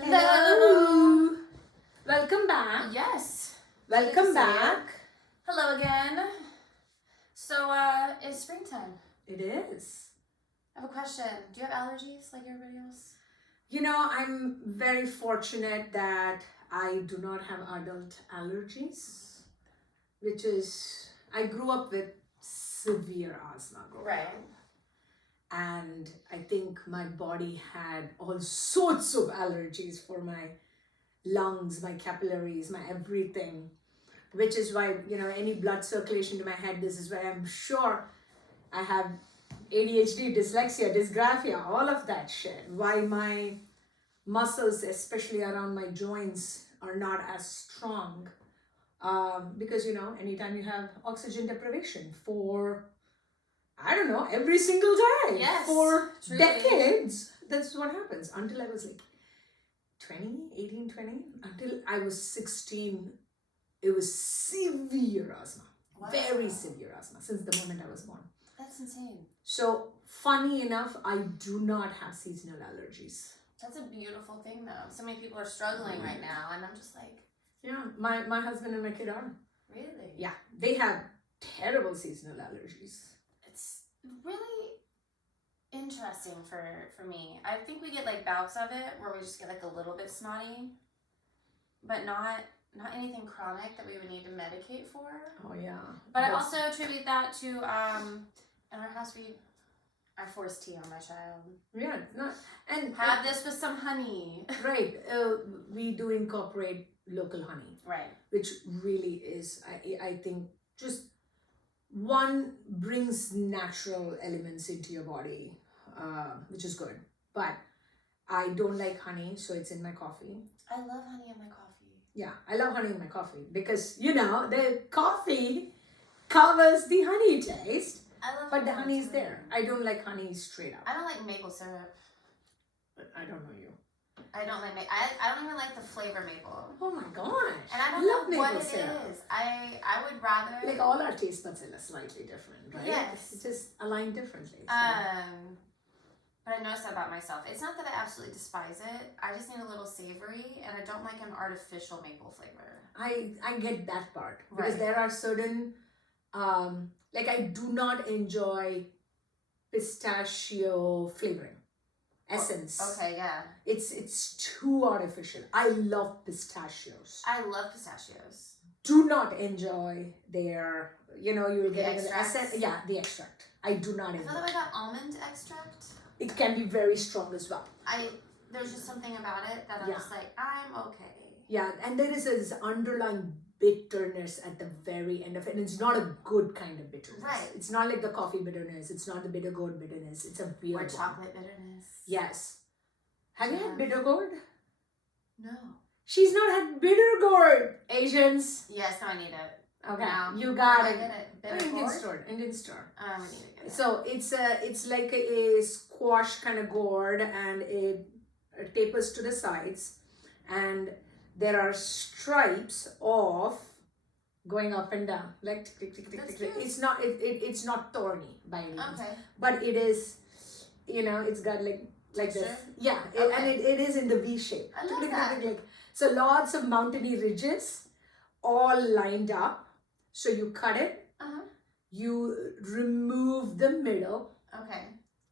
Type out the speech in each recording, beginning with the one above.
Hello. Welcome back. Yes. Welcome back. Hello again. So, it's springtime. It is. I have a question. Do you have allergies like everybody else? You know, I'm very fortunate that I do not have adult allergies, which is, I grew up with severe asthma growing up. And I think my body had all sorts of allergies for my lungs, my capillaries, my everything, which is why, any blood circulation to my head, this is why I'm sure I have ADHD, dyslexia, dysgraphia, all of that shit. Why my muscles, especially around my joints, are not as strong. Because, anytime you have oxygen deprivation for, I don't know, every single day. Yes, for truly. decades, that's what happens. Until I was like 18, 20, until I was 16, it was severe asthma. Wow. Very severe asthma since the moment I was born. That's insane. So, funny enough, I do not have seasonal allergies. That's a beautiful thing, though. So many people are struggling right now, and I'm just like... Yeah, my husband and my kid are. Really? Yeah, they have terrible seasonal allergies. It's really interesting for me. I think we get like bouts of it where we just get like a little bit snotty, but not anything chronic that we would need to medicate for. Oh yeah. But I also attribute that to in our house I force tea on my child. Yeah, not and Have this with some honey. Right. We do incorporate local honey. Right. Which really is, I think, just one brings natural elements into your body, which is good. But I don't like honey, so it's in my coffee. I love honey in my coffee. Yeah, I love honey in my coffee because, the coffee covers the honey taste, but the honey is there. I don't like honey straight up. I don't like maple syrup. I don't know you. I don't like I don't even like the flavor maple. Oh my gosh. And I don't know what it is. I would rather... Like all our taste buds are slightly different, right? Yes. It's just aligned differently. So. But I noticed that about myself. It's not that I absolutely despise it. I just need a little savory, and I don't like an artificial maple flavor. I get that part. Because Right. there are certain, I do not enjoy pistachio flavoring. Essence. Okay, yeah. It's too artificial. I love pistachios. I love pistachios. Do not enjoy their, you'll get The an essence. Yeah, the extract. I do not I enjoy. feel like that almond extract. It can be very strong as well. There's just something about it that I'm just like, I'm okay. Yeah, and there is this underlying bitterness at the very end of it. And it's not a good kind of bitterness. Right. It's not like the coffee bitterness. It's not the bitter gourd bitterness. It's a weird Or one. chocolate bitterness. Yes. Have you had bitter gourd? No. She's not had bitter gourd, Asians. Yes, no, I need it. Okay, No. you got Where it. do I get it? Bitter Indian gourd? store. Indian store. I need to get it. So it's like a squash kind of gourd, and it tapers to the sides, and there are stripes of going up and down, like tick, tick, tick, That's tick, tick. cute. It's not thorny by any means, Okay. but it is, it's got like this. Texture? Yeah, Okay. and it is in the V shape. I love that. So lots of mountainy ridges, all lined up. So you cut it. Uh-huh. You remove the middle Okay.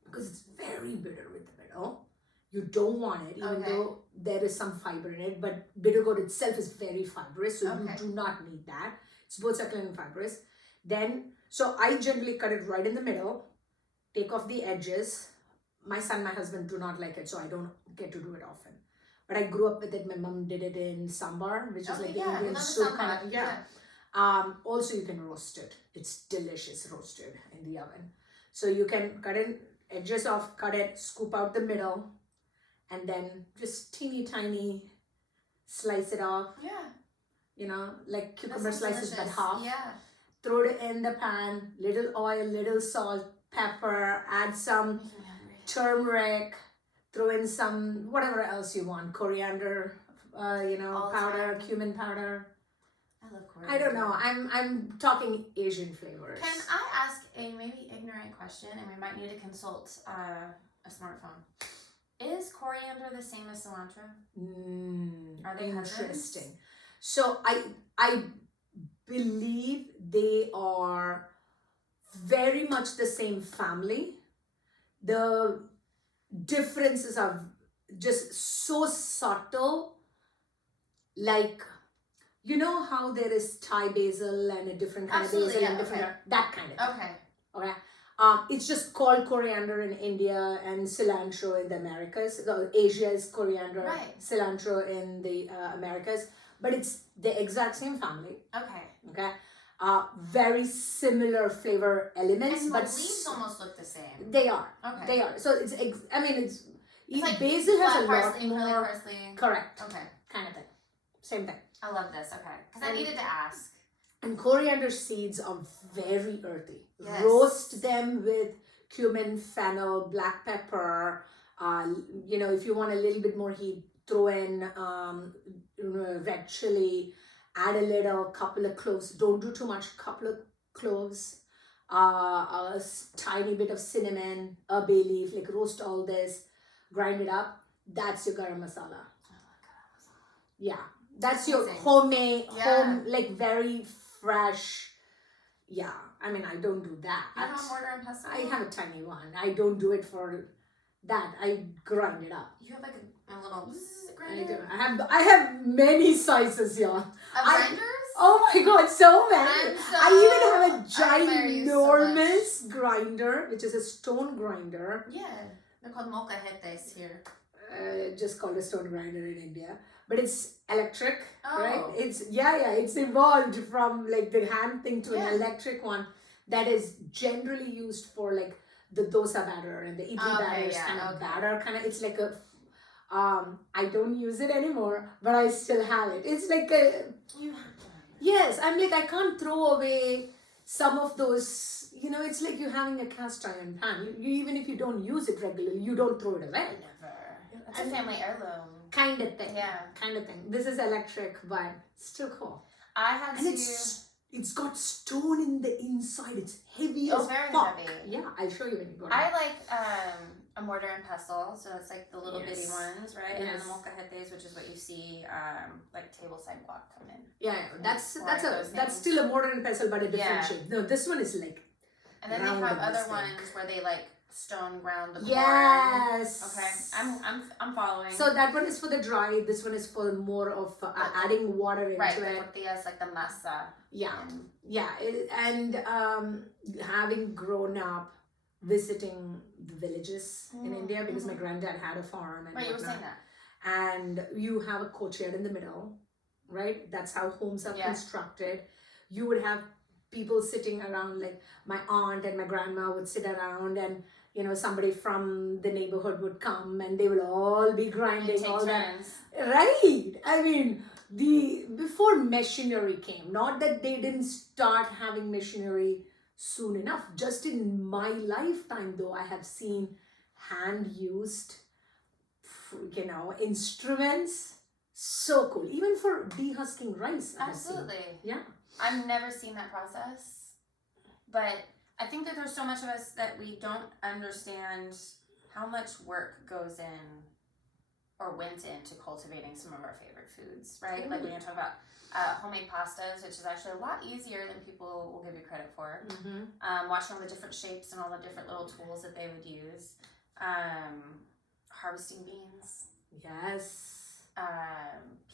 because it's very bitter with the middle. You don't want it, even Okay. though there is some fiber in it. But bitter gourd itself is very fibrous, so Okay. you do not need that. It's both succulent and fibrous. Then, so I generally cut it right in the middle, take off the edges. My son, my husband do not like it, so I don't get to do it often. But I grew up with it. My mom did it in sambar, which is like the Indian soup kind of. Yeah. Also, you can roast it. It's delicious roasted in the oven. So you can cut it, edges off, cut it, scoop out the middle, and then just teeny tiny slice it off. Yeah. Like cucumber That sounds slices, but delicious. half. Yeah. Throw it in the pan, little oil, little salt, pepper, add some Making me hungry. turmeric, throw in some whatever else you want, coriander, All powder, time. cumin powder. I love coriander. I don't know. I'm talking Asian flavors. Can I ask a maybe ignorant question, and we might need to consult a smartphone? Is coriander the same as cilantro? Are they Interesting. cousins? So I believe they are very much the same family. The differences are just so subtle. Like, you know how there is Thai basil and a different kind Absolutely, of basil yeah, and different okay. that kind of thing. Okay. Okay. It's just called coriander in India and cilantro in the Americas. So Asia is coriander, Right. cilantro in the Americas, but it's the exact same family. Okay. Okay. Very similar flavor elements, And but the leaves almost look the same. they are. Okay. They are. So it's It's like basil has a parsley, lot more. curly parsley. Correct. Okay. Kind of thing. Same thing. I love this. Okay. Because I needed to ask. And coriander seeds are very earthy. Yes. Roast them with cumin, fennel, black pepper. If you want a little bit more heat, throw in red chili. Add a couple of cloves. Don't do too much. Couple of cloves. A tiny bit of cinnamon, a bay leaf. Like roast all this, grind it up. That's your garam masala. Yeah, that's your homemade, like very fresh. Yeah, I mean, I don't do that. You have a mortar and pestle? I have a tiny one. I don't do it for that. I grind it up. You have like a little grinder? I have many sizes, yeah. Of grinders? Oh my god, so many. I even have a ginormous so grinder, which is a stone grinder. Yeah, they're called molcajetes here. Just called a stone grinder in India. But it's electric, oh. right? It's evolved from like the hand thing to an electric one that is generally used for like the dosa batter and the idli batters batter kind of. It's like a I don't use it anymore, but I still have it. It's like yes, I'm like, I can't throw away some of those, it's like you're having a cast iron pan. You even if you don't use it regularly, you don't throw it away. Never. It's a family heirloom. Kind of thing. Yeah. Kind of thing. This is electric, but still cool. I had and it's got stone in the inside. It's heavy as very fuck. heavy. Yeah, I'll show you when you go. I like a mortar and pestle, so it's like the little bitty ones, right? Yes. And then the molcajetes, which is what you see like tableside guac come in. Yeah, that's still a mortar and pestle, but a different shape. No, this one is like. And then they have other ones where they like stone ground the corn. Yes. Okay, I'm following. So that one is for the dry. This one is for more of adding water into it. Right, the tortillas, like the masa. Yeah, and having grown up visiting the villages in India because my granddad had a farm and you were saying that. And you have a courtyard in the middle, right? That's how homes are constructed. You would have people sitting around, like my aunt and my grandma would sit around, and somebody from the neighborhood would come and they will all be grinding all turns. That. Right. I mean, before machinery came, not that they didn't start having machinery soon enough. Just in my lifetime, though, I have seen hand-used, instruments. So cool. Even for dehusking rice. Absolutely. Yeah. I've never seen that process, but I think that there's so much of us that we don't understand how much work goes in or went into cultivating some of our favorite foods, right? Like when you talk about homemade pastas, which is actually a lot easier than people will give you credit for. Watching all the different shapes and all the different little tools that they would use. Harvesting beans. Yes.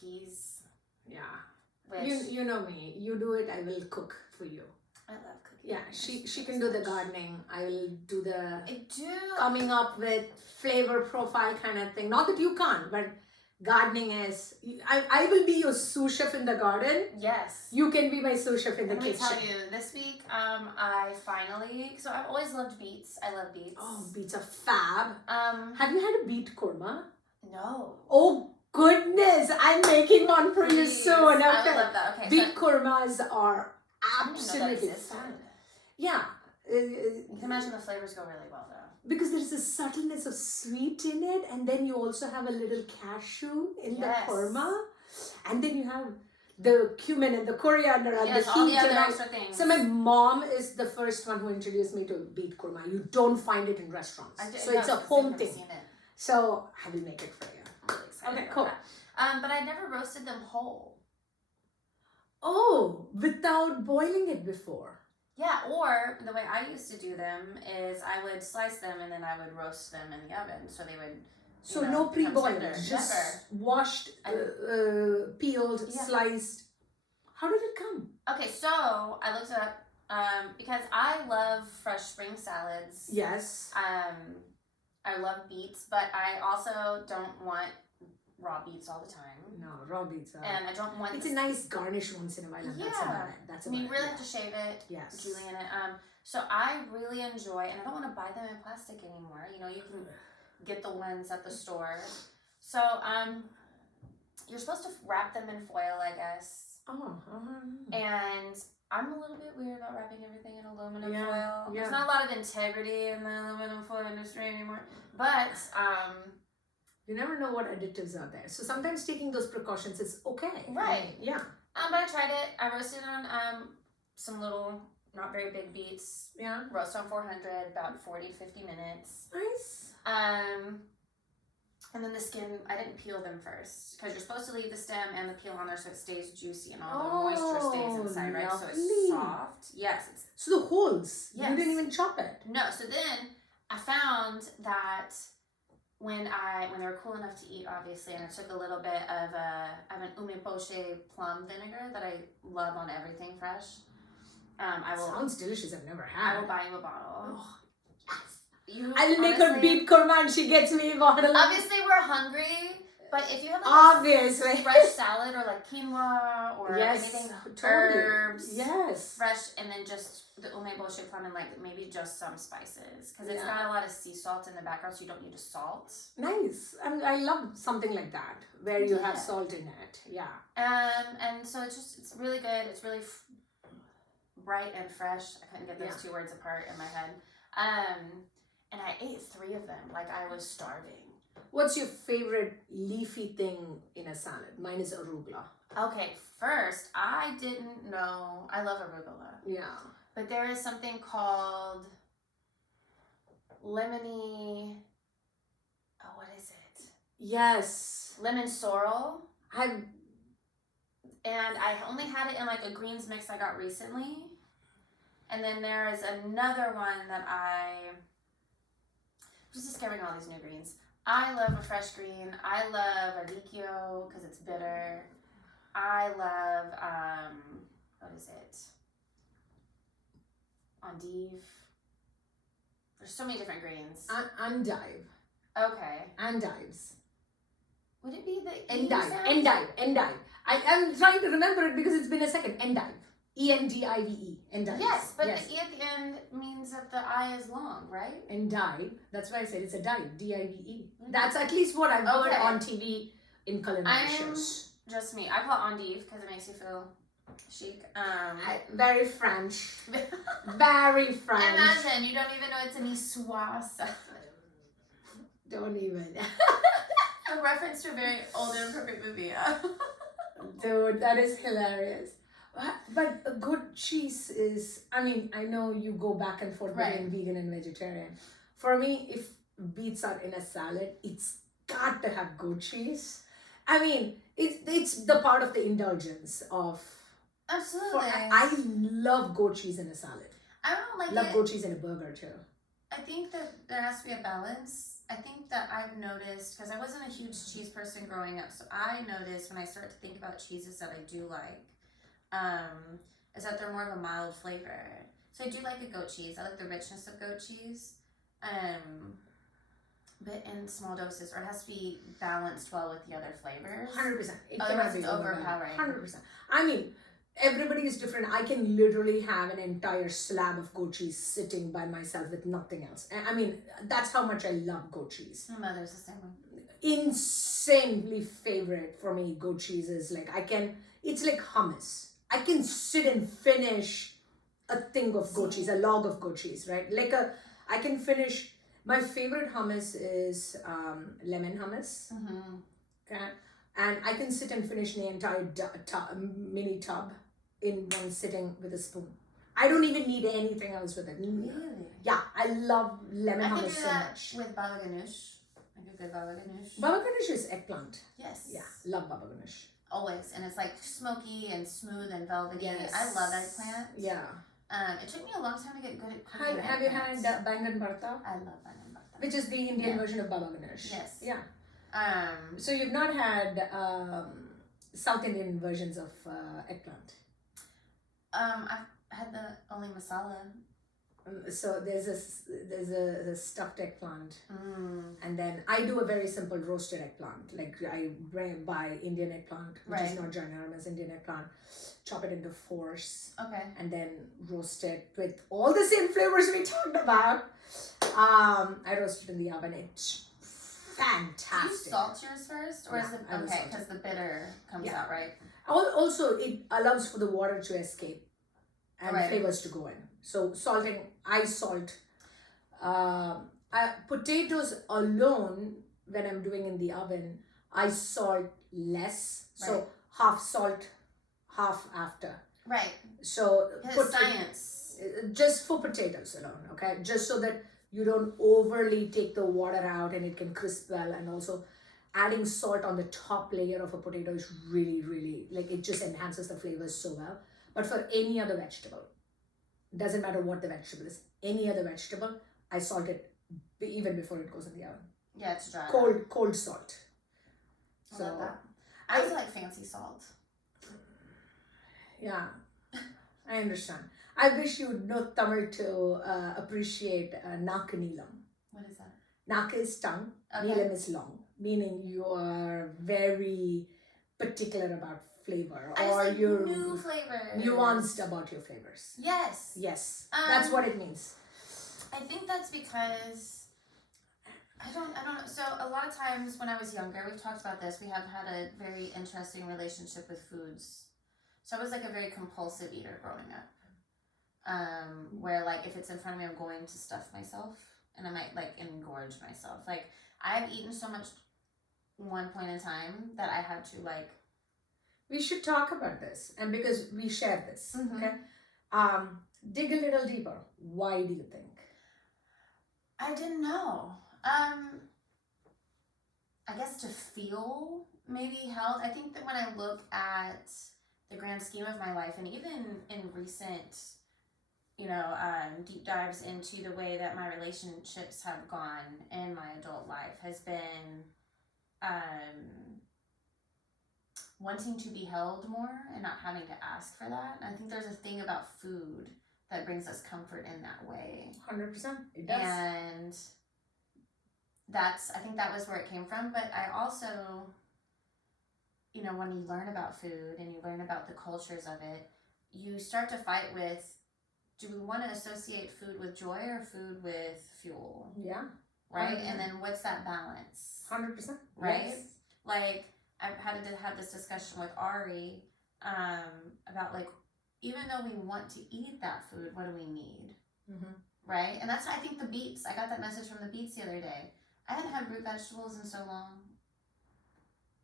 Peas. Yeah. You know me. You do it, I will cook for you. I love cooking. Yeah, she can do the gardening. I will do the I do. Coming up with flavor profile kind of thing. Not that you can't, but gardening is. I will be your sous chef in the garden. Yes. You can be my sous chef in the kitchen. Let me tell you, this week I finally. So I've always loved beets. I love beets. Oh, beets are fab. Have you had a beet korma? No. Oh. Goodness, I'm making one for you soon. Okay. I would love that. Okay. Beet kormas are absolutely fun. Yeah. You can imagine the flavors go really well though. Because there's a subtleness of sweet in it, and then you also have a little cashew in the korma, and then you have the cumin and the coriander and the heat. All the other extra things. So my mom is the first one who introduced me to beet korma. You don't find it in restaurants. So it's a home thing. So I will make it for you. I'm really excited. Okay, cool. But I never roasted them whole. Oh, without boiling it before. Yeah, or the way I used to do them is I would slice them and then I would roast them in the oven, so they would. So no pre-boiled, just never. washed, peeled, sliced. How did it come? Okay, so I looked it up because I love fresh spring salads. Yes. I love beets, but I also don't want raw beets all the time. No, raw beets are. And I don't want. It's a nice garnish once in a while. And yeah. That's about it. That's about you really it. have to shave it. Yes. Julienne it. So I really enjoy, and I don't want to buy them in plastic anymore. You know, you can get the ones at the store. So you're supposed to wrap them in foil, I guess. Oh. And I'm a little bit weird about wrapping everything in aluminum foil. Yeah. There's not a lot of integrity in the aluminum foil industry anymore. But you never know what additives are there. So sometimes taking those precautions is okay. Right. Yeah. But I tried it. I roasted on some little, not very big beets. Yeah. Roast on 400, about 40, 50 minutes. Nice. And then the skin, I didn't peel them first because you're supposed to leave the stem and the peel on there so it stays juicy and all the moisture stays inside, right? Lovely. So it's soft. Yes. So the holes, yes. you didn't even chop it. No. So then I found that when they were cool enough to eat, obviously, and I took a little bit of an umipoche plum vinegar that I love on everything fresh. Sounds delicious. I've never had. I will buy you a bottle. Oh, yes. I'll make her beet korma and she gets me a bottle. Obviously, we're hungry, but if you have obviously fresh salad or like quinoa or anything, herbs, fresh, and then just the umeboshi plum and like maybe just some spices because it's got a lot of sea salt in the background, so you don't need to salt. Nice. I love something like that where you have salt in it. Yeah. And so it's really good. It's really bright and fresh. I couldn't get those two words apart in my head. And I ate 3 of them like I was starving. What's your favorite leafy thing in a salad? Mine is arugula. Okay, first, I didn't know. I love arugula. Yeah. But there is something called lemony. Oh, what is it? Yes. Lemon sorrel. And I only had it in like a greens mix I got recently. And then there is another one that I'm just discovering all these new greens. I love a fresh green. I love radicchio because it's bitter. I love, what is it? Endive. There's so many different greens. Endive. Okay. Endives. Would it be the Endive. I'm trying to remember it because it's been a second. Endive. E-N-D-I-V-E. Endive. Yes, but the E at the end means that the I is long, right? Endive. That's why I said it's a dive. D-I-V-E. That's at least what I've heard on TV in culinary shows. Just me. I call it endive because it makes you feel chic. Very French. Very French. Imagine, you don't even know it's an Issoise. Don't even. A reference to a very old and inappropriate movie. Dude, that is hilarious. But a good cheese is, I mean, I know you go back and forth between vegan and vegetarian. For me, if beets are in a salad, it's got to have goat cheese. I mean, it's the part of the indulgence of... Absolutely. I love goat cheese in a salad. I don't like love goat cheese in a burger too. I think that there has to be a balance. I think that I've noticed, because I wasn't a huge cheese person growing up, so I noticed when I start to think about cheeses that I do like, is that they're more of a mild flavor. So I do like a goat cheese. I like the richness of goat cheese. But in small doses, or it has to be balanced well with the other flavors. 100%. It Otherwise, cannot be it's overpowering. 100%. I mean, everybody is different. I can literally have an entire slab of goat cheese sitting by myself with nothing else. I mean, that's how much I love goat cheese. My mother's the same one. Insanely favorite for me, goat cheese is like, it's like hummus. I can sit and finish a thing of goat cheese, a log of goat cheese, right? I can finish, my favorite hummus is lemon hummus. Mm-hmm. Okay. And I can sit and finish the entire mini tub in one sitting with a spoon. I don't even need anything else with it. Really? Yeah, I love lemon hummus so much. With baba ganoush. Like a a good baba ganoush? Baba ganoush is eggplant. Yes. Yeah, love baba ganoush. Always, and it's like smoky and smooth and velvety. Yes. I love eggplant. Yeah. It took me a long time to get good at cooking. Have you had bangan bharta? I love bangan bharta. Which is the Indian version of baba ganoush. Yes. Yeah. So you've not had South Indian versions of eggplant? I've had the only masala. So there's a stuffed eggplant, and then I do a very simple roasted eggplant. Like I buy Indian eggplant, which is not ginormous Indian eggplant. Chop it into fours, and then roast it with all the same flavors we talked about. I roast it in the oven. It's fantastic. Do you salt yours first, or is it okay? Because the bitter comes out, right? Also, it allows for the water to escape and flavors to go in. So salting, I salt. Potatoes alone, when I'm doing in the oven, I salt less. So half salt, half after. Right. So science. Just for potatoes alone, okay? Just so that you don't overly take the water out and it can crisp well. And also adding salt on the top layer of a potato is really, really, like it just enhances the flavors so well. But for any other vegetable, doesn't matter what the vegetable is, any other vegetable, I salt it even before it goes in the oven. Yeah, it's dry. Cold salt. I love that. I also like fancy salt. Yeah, I understand. I wish you would know Tamil to appreciate Naka Neelam. What is that? Naka is tongue, Neelam is long, meaning you are very particular about flavor, or you're new flavors, nuanced about your flavors. Yes. That's what it means. I think that's because I don't know. So a lot of times when I was younger, we've talked about this, we have had a very interesting relationship with foods. So I was like a very compulsive eater growing up, where like if it's in front of me, I'm going to stuff myself and I might like engorge myself. Like I've eaten so much one point in time that I had to like. We should talk about this, and because we share this, okay? Dig a little deeper. Why do you think? I didn't know. I guess to feel maybe health. I think that when I look at the grand scheme of my life, and even in recent, deep dives into the way that my relationships have gone in my adult life, has been wanting to be held more and not having to ask for that. And I think there's a thing about food that brings us comfort in that way. 100%. It does. And I think that was where it came from. But I also, when you learn about food and you learn about the cultures of it, you start to fight with, do we want to associate food with joy or food with fuel? Yeah. Right? 100%. And then what's that balance? 100%. Right? Yes. Like, I've had to have this discussion with Ari about like, even though we want to eat that food, what do we need? Right? And that's, I think, the beets. I got that message from the beets the other day. I hadn't had root vegetables in so long.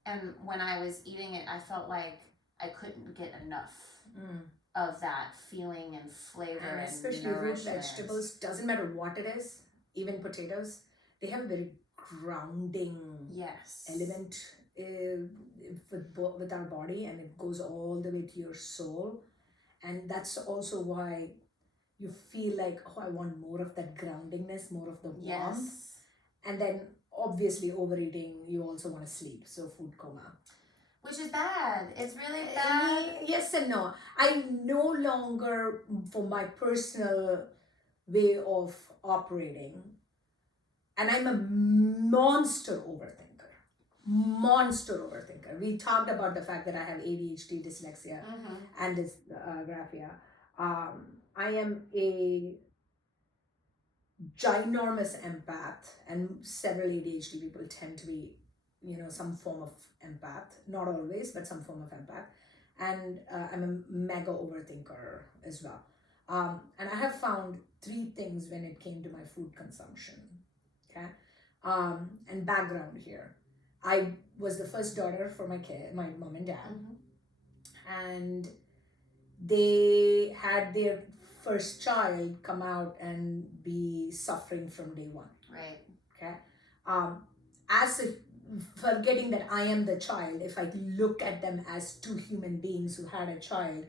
And when I was eating it, I felt like I couldn't get enough of that feeling and flavor and especially root vegetables, doesn't matter what it is, even potatoes, they have a very grounding element with our body, and it goes all the way to your soul. And that's also why you feel like, I want more of that groundingness, more of the warmth. And then obviously overeating, you also want to sleep, so food coma, which is bad. It's really bad. Yes and no. I no longer, for my personal way of operating, and I'm a monster overthinker. We talked about the fact that I have ADHD, dyslexia, and dysgraphia. I am a ginormous empath, and several ADHD people tend to be, some form of empath. Not always, but some form of empath. And I'm a mega overthinker as well. And I have found 3 things when it came to my food consumption. Okay. And background here. I was the first daughter for my mom and dad. And they had their first child come out and be suffering from day one. Right. Okay. as a, forgetting that I am the child, if I look at them as two human beings who had a child,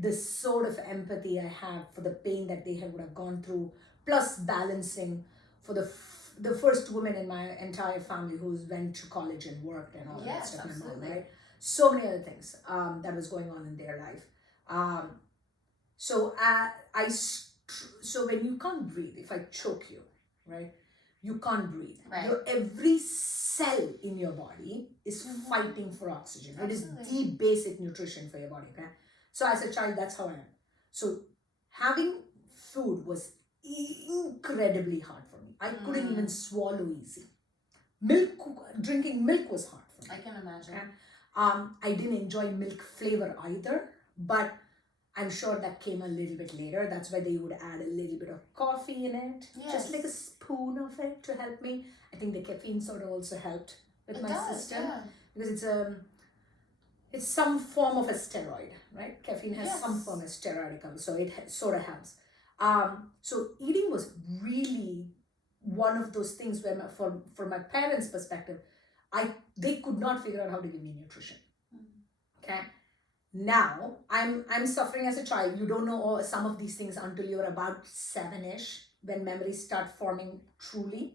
the sort of empathy I have for the pain that they would have gone through, plus balancing for the first woman in my entire family who's went to college and worked and all that stuff. Absolutely. My mom, right? So many other things that was going on in their life. So so when you can't breathe, if I choke you, right, you can't breathe. Right. Your every cell in your body is fighting for oxygen. Absolutely. It is the basic nutrition for your body. Okay. So as a child, that's how I am. So having food was incredibly hard for me. I couldn't even swallow easy. Drinking milk was hard for me. I can imagine. Okay? I didn't enjoy milk flavor either, but I'm sure that came a little bit later. That's why they would add a little bit of coffee in it. Yes. Just like a spoon of it to help me. I think the caffeine soda also helped with my system. Yeah. Because it's some form of a steroid, right? Caffeine has some form of steroid, so it sort of helps. So eating was really one of those things where from my parents' perspective, they could not figure out how to give me nutrition. Okay. Now I'm suffering as a child. You don't know some of these things until you're about 7-ish, when memories start forming truly.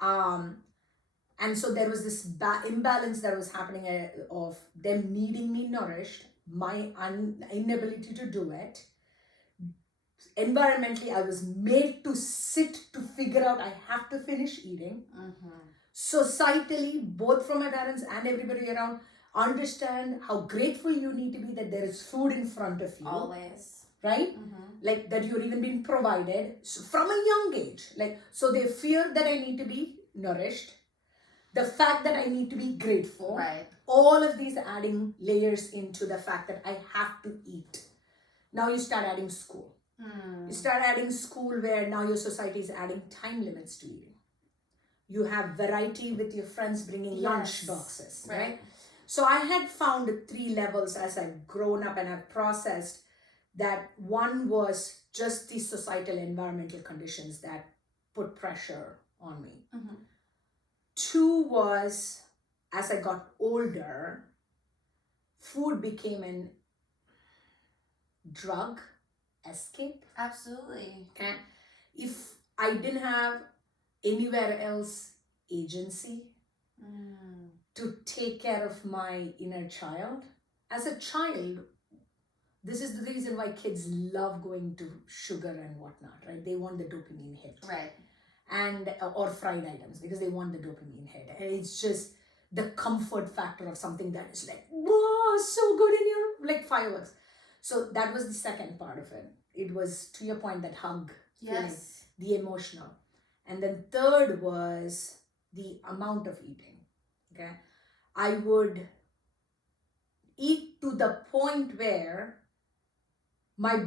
And so there was this imbalance that was happening of them needing me nourished, my inability to do it. Environmentally, I was made to sit to figure out I have to finish eating. Societally, both from my parents and everybody around, understand how grateful you need to be that there is food in front of you. Always. Right? Like that you're even being provided from a young age. Like, so they fear that I need to be nourished. The fact that I need to be grateful. Right. All of these adding layers into the fact that I have to eat. Now you start adding school. You start adding school where now your society is adding time limits to eating. You have variety with your friends bringing lunch boxes, right? So I had found 3 levels as I've grown up and I've processed that. One was just the societal environmental conditions that put pressure on me. 2 was, as I got older, food became an drug escape. Absolutely. Okay. If I didn't have anywhere else agency to take care of my inner child, as a child, this is the reason why kids love going to sugar and whatnot, right? They want the dopamine hit. Right. And or fried items because they want the dopamine hit. And it's just the comfort factor of something that is like, whoa, so good in your, like fireworks. So that was the second part of it. It was, to your point, that hug feeling, the emotional. And then third was the amount of eating. Okay. I would eat to the point where my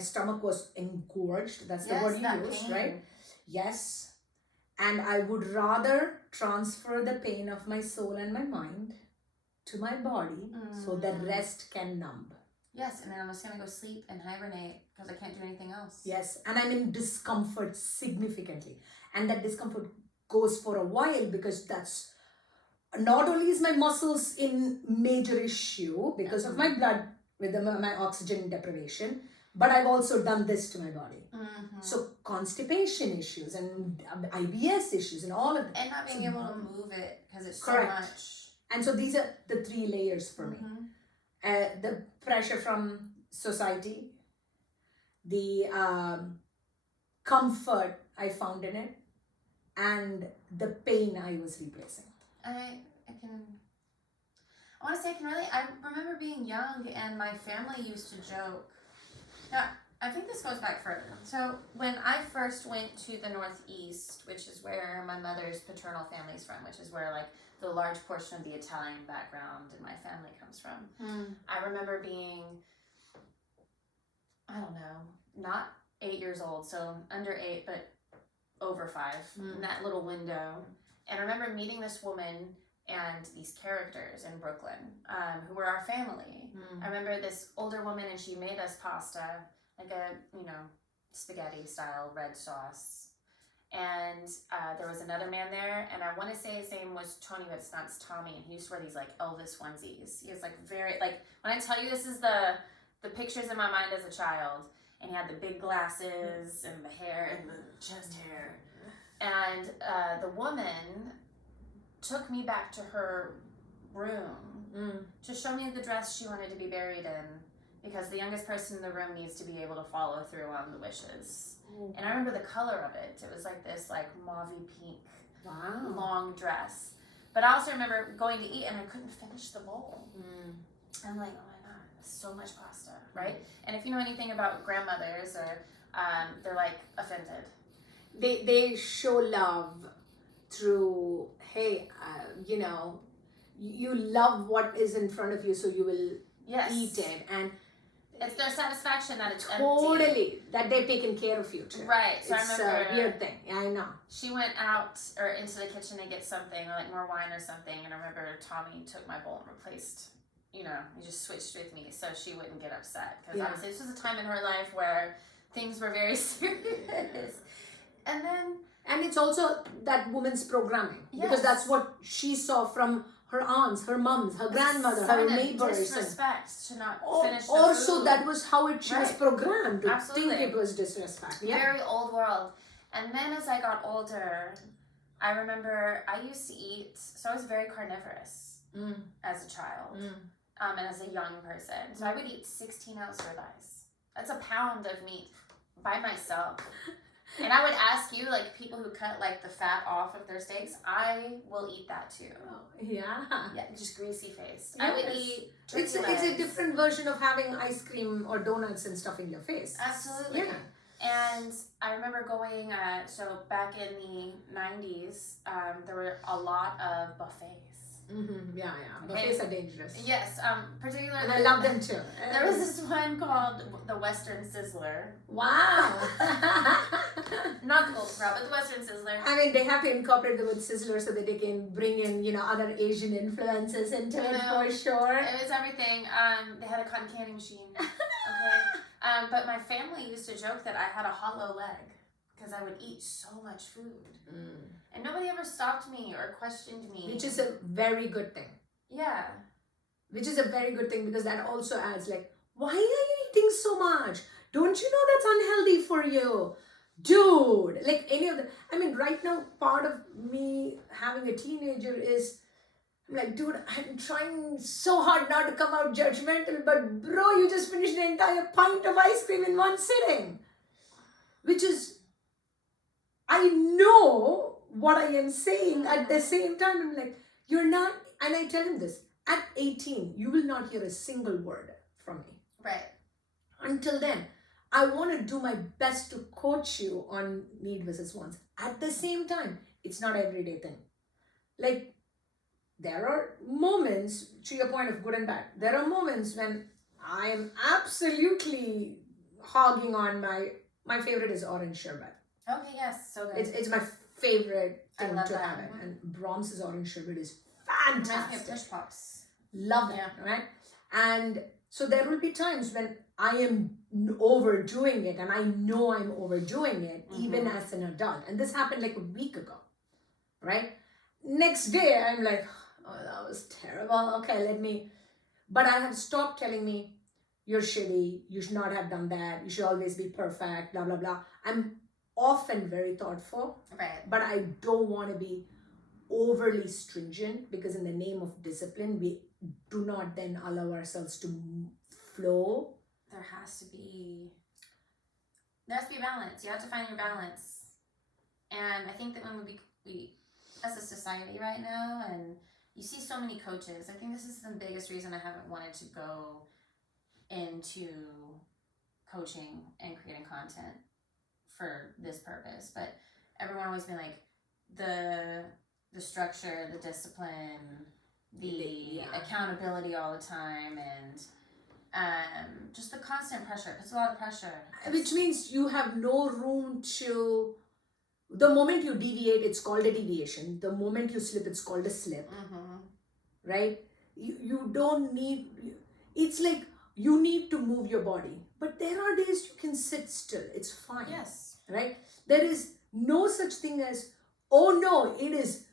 stomach was engorged. That's the word you use, right? Yes. And I would rather transfer the pain of my soul and my mind to my body so the rest can numb. Yes, and then I'm just going to go sleep and hibernate because I can't do anything else. Yes, and I'm in discomfort significantly. And that discomfort goes for a while because that's not only is my muscles in major issue because of my blood with my oxygen deprivation, but I've also done this to my body. So constipation issues and IBS issues and all of that. And not being able to move it because it's Correct. so much. And so these are the 3 layers for me. The pressure from society, the comfort I found in it, and the pain I was replacing. I want to say I remember being young and my family used to joke. Now, I think this goes back further. So when I first went to the Northeast, which is where my mother's paternal family's from, which is where like the large portion of the Italian background in my family comes from. I remember being, I don't know, not 8 years old, so under 8, but over 5 in that little window. And I remember meeting this woman and these characters in Brooklyn who were our family. I remember this older woman and she made us pasta, like a, spaghetti style red sauce. and there was another man there, and I want to say his name was Tony, but it's not. It's Tommy, and he used to wear these like Elvis onesies. He was like very like when I tell you this is the pictures in my mind as a child, and he had the big glasses and the hair and the chest hair, and the woman took me back to her room to show me the dress she wanted to be buried in, because the youngest person in the room needs to be able to follow through on the wishes. And I remember the color of it. It was like this like mauvey pink long dress. But I also remember going to eat and I couldn't finish the bowl. I'm like, oh my God, so much pasta, right? And if you know anything about grandmothers, or they're like offended. They show love through, hey, you know, you love what is in front of you, so you will eat it. And it's their satisfaction that it's totally empty. That they've taken care of you too. Right. So it's I remember a weird thing. Yeah, I know. She went out or into the kitchen to get something, or like more wine or something, and I remember Tommy took my bowl and replaced, you know, he just switched with me so she wouldn't get upset, because obviously this was a time in her life where things were very serious. And it's also that woman's programming, because that's what she saw from her aunts, her moms, her grandmother, her neighbors. Disrespect to not finish the also food. That was how she was programmed to Absolutely. think it was disrespect. Very old world. And then as I got older, I remember I used to eat, so I was very carnivorous as a child and as a young person. So I would eat 16-ounce ribeyes. That's a pound of meat by myself. And I would ask you, like, people who cut, like, the fat off of their steaks, I will eat that, too. Yeah, just greasy face. Yes. I would eat it's a different version of having ice cream or donuts and stuff in your face. Absolutely. Yeah. And I remember going, so back in the 90s, there were a lot of buffets. Yeah. Buffets are dangerous. Yes, particularly. And I love them too. There was this one called the Western Sizzler. Wow. Not the Golden Corral, but the Western Sizzler. I mean, they have to incorporate the word sizzler so that they can bring in, you know, other Asian influences into it for sure. It was everything. They had a cotton candy machine. Okay. But my family used to joke that I had a hollow leg because I would eat so much food. And nobody ever stopped me or questioned me. Which is a very good thing. Yeah. Which is a very good thing, because that also adds like, why are you eating so much? Don't you know that's unhealthy for you? Dude, like any of the, I mean, right now, part of me having a teenager is, I'm like, dude, I'm trying so hard not to come out judgmental, but bro, you just finished an entire pint of ice cream in one sitting. Which is, I know what I am saying. At the same time, I'm like, you're not, and I tell him this, at 18, you will not hear a single word from me. Right. Until then, I want to do my best to coach you on need versus wants. At the same time, it's not an everyday thing. Like, there are moments, to your point of good and bad, there are moments when I am absolutely hogging on my favorite is orange sherbet. Okay, yes, so good. It's my favorite thing to that. have it. And Brahms's orange sherbet is fantastic. Push pops. Love it, right? And so there will be times when I am overdoing it, and I know I'm overdoing it even as an adult. And this happened like a week ago, right? Next day, I'm like, oh, that was terrible. Okay, but I have stopped telling me, you're shitty, you should not have done that, you should always be perfect, blah, blah, blah. I'm often very thoughtful, right? But I don't want to be overly stringent, because in the name of discipline, we do not then allow ourselves to flow. There has to be balance. You have to find your balance. And I think that when we as a society right now, and you see so many coaches, I think this is the biggest reason I haven't wanted to go into coaching and creating content for this purpose. But everyone always been like, the structure, the discipline, the accountability all the time, and just the constant pressure. It puts a lot of pressure. Which means you have no room to, the moment you deviate, it's called a deviation. The moment you slip, it's called a slip. Right? You don't need, it's like you need to move your body. But there are days you can sit still. It's fine. Yes. Right? There is no such thing as, oh no, it is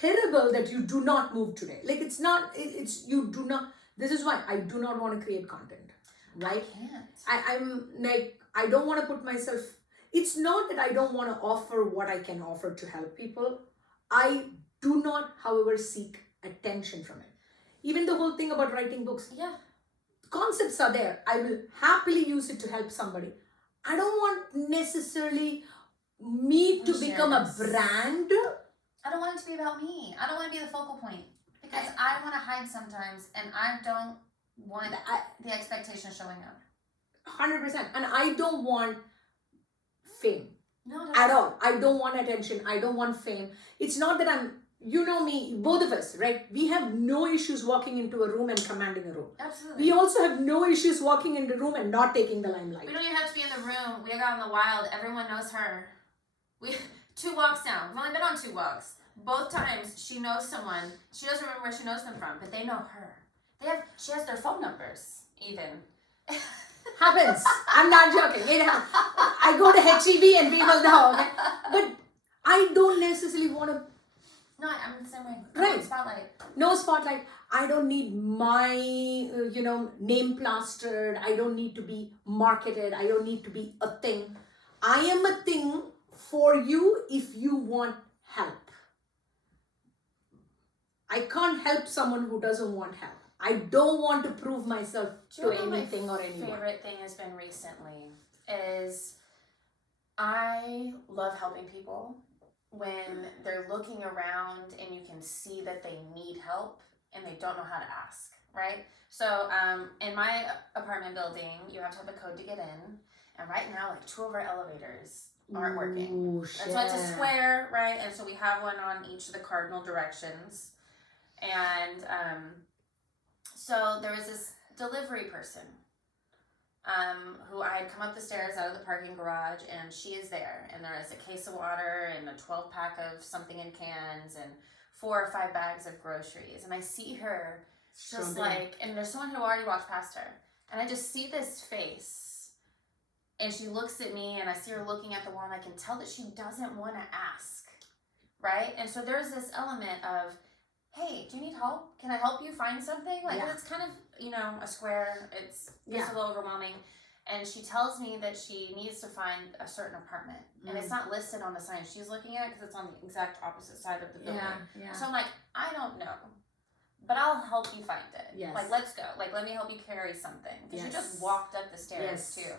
terrible that you do not move today. Like it's not, it's you do not. This is why I do not want to create content, right? I'm like, I don't want to put myself. It's not that I don't want to offer what I can offer to help people. I do not, however, seek attention from it. Even the whole thing about writing books. Yeah. Concepts are there. I will happily use it to help somebody. I don't want necessarily me to become a brand. I don't want it to be about me. I don't want to be the focal point. Because I want to hide sometimes, and I don't want the expectation showing up. 100%. And I don't want fame. No, at all. I don't want attention. I don't want fame. It's not that I'm, you know me, both of us, right? We have no issues walking into a room and commanding a room. Absolutely. We also have no issues walking into a room and not taking the limelight. We don't even have to be in the room. We got in the wild. Everyone knows her. We 2 walks down. We've only been on 2 walks. Both times she knows someone. She doesn't remember where she knows them from, but they know her. She has their phone numbers, even. Happens. I'm not joking. I go to HEB and people know. Okay? But I don't necessarily want to. No, I'm the same way. Right. No spotlight. No spotlight. I don't need my, name plastered. I don't need to be marketed. I don't need to be a thing. I am a thing for you if you want help. I can't help someone who doesn't want help. I don't want to prove myself to anything or anyone. My favorite thing has been recently is I love helping people when they're looking around and you can see that they need help and they don't know how to ask, right? So in my apartment building, you have to have a code to get in. And right now, like 2 of our elevators aren't working. Ooh, and so it's a square, right? And so we have one on each of the cardinal directions. And so there was this delivery person who I had come up the stairs out of the parking garage, and she is there. And there is a case of water and a 12-pack of something in cans and 4 or 5 bags of groceries. And I see her just and there's someone who already walked past her. And I just see this face. And she looks at me, and I see her looking at the wall, and I can tell that she doesn't want to ask, right? And so there's this element of, hey, do you need help? Can I help you find something? Like, it's kind of, a square. It's a little overwhelming. And she tells me that she needs to find a certain apartment. And it's not listed on the sign she's looking at because it's on the exact opposite side of the building. Yeah. So I'm like, I don't know. But I'll help you find it. Yes. Like, let's go. Like, let me help you carry something. Because you just walked up the stairs, too.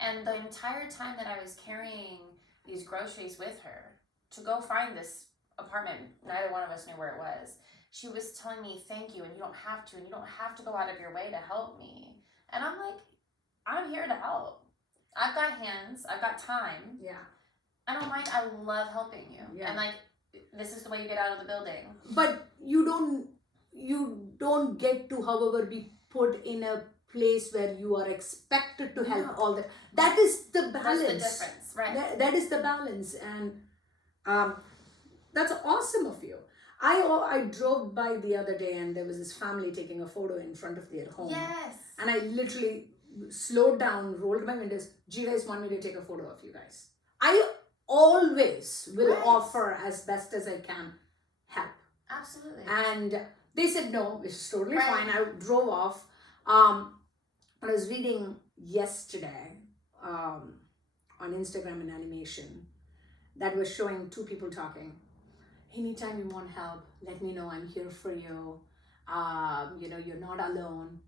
And the entire time that I was carrying these groceries with her to go find this apartment, neither one of us knew where it was. She was telling me, thank you, and you don't have to, and you don't have to go out of your way to help me. And I'm like, I'm here to help. I've got hands, I've got time. Yeah. I don't mind, I love helping you. Yeah. And like, this is the way you get out of the building. But you don't get to, however, be put in a place where you are expected to help all that. That is the balance. That's the difference, right? That is the balance. And that's awesome of you. I drove by the other day, and there was this family taking a photo in front of their home. Yes. And I literally slowed down, rolled my windows. Do you guys want me to take a photo of you guys? I always will offer as best as I can help. Absolutely. And they said no, which is totally fine. I drove off. I was reading yesterday on Instagram an animation that was showing 2 people talking. Anytime you want help, let me know. I'm here for you. You're not alone.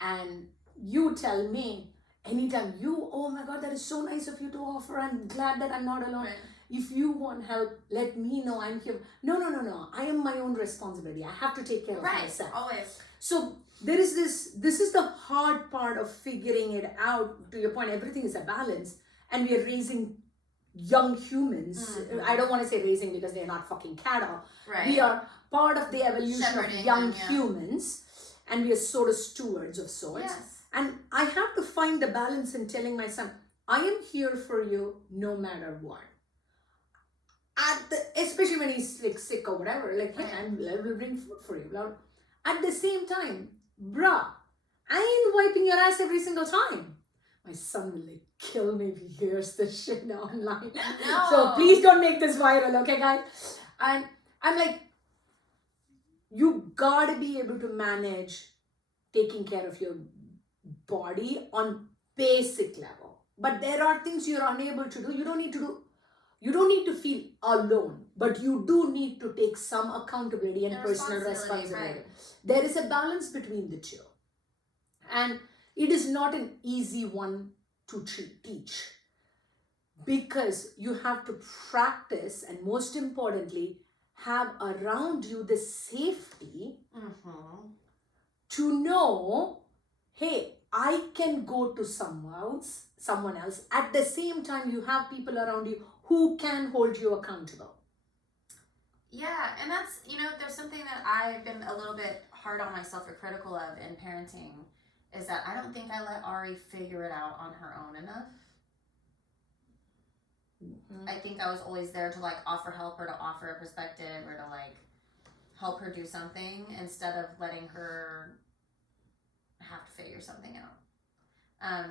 And you tell me anytime oh my God, that is so nice of you to offer. I'm glad that I'm not alone. Right. If you want help, let me know. I'm here. No. I am my own responsibility. I have to take care of myself. Always. So there is this is the hard part of figuring it out. To your point, everything is a balance. And we are raising young humans. Mm-hmm. I don't want to say raising because they're not fucking cattle. Right. We are part of the evolution of young humans, and we are sort of stewards of sorts. Yes. And I have to find the balance in telling my son, I am here for you no matter what. Especially when he's like sick or whatever, like, hey, I will bring food for you. At the same time, bruh, I ain't wiping your ass every single time. my son will like kill me if he hears this shit online. No. So please don't make this viral, okay, guys? And I'm like, you gotta be able to manage taking care of your body on basic level. But there are things you're unable to do. You don't need to feel alone, but you do need to take some accountability and personal responsibility. Right. There is a balance between the two. And it is not an easy one to teach, because you have to practice, and most importantly, have around you the safety to know, hey, I can go to someone else. At the same time, you have people around you who can hold you accountable. Yeah, and that's, there's something that I've been a little bit hard on myself or critical of in parenting, is that I don't think I let Ari figure it out on her own enough. I think I was always there to like offer help or to offer a perspective or to like help her do something instead of letting her have to figure something out.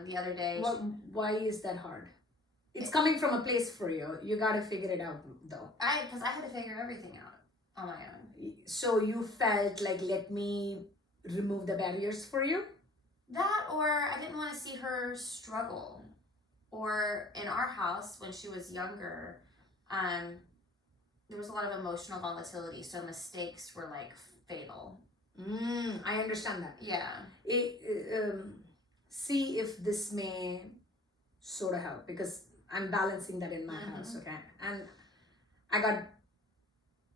The other day... Why is that hard? It's coming from a place for you. You got to figure it out, though. Because I had to figure everything out on my own. So you felt like, let me remove the barriers for you? That, or I didn't want to see her struggle. Or in our house, when she was younger, there was a lot of emotional volatility. So mistakes were like fatal. I understand that. Yeah. See if this may sort of help, because I'm balancing that in my house, okay? And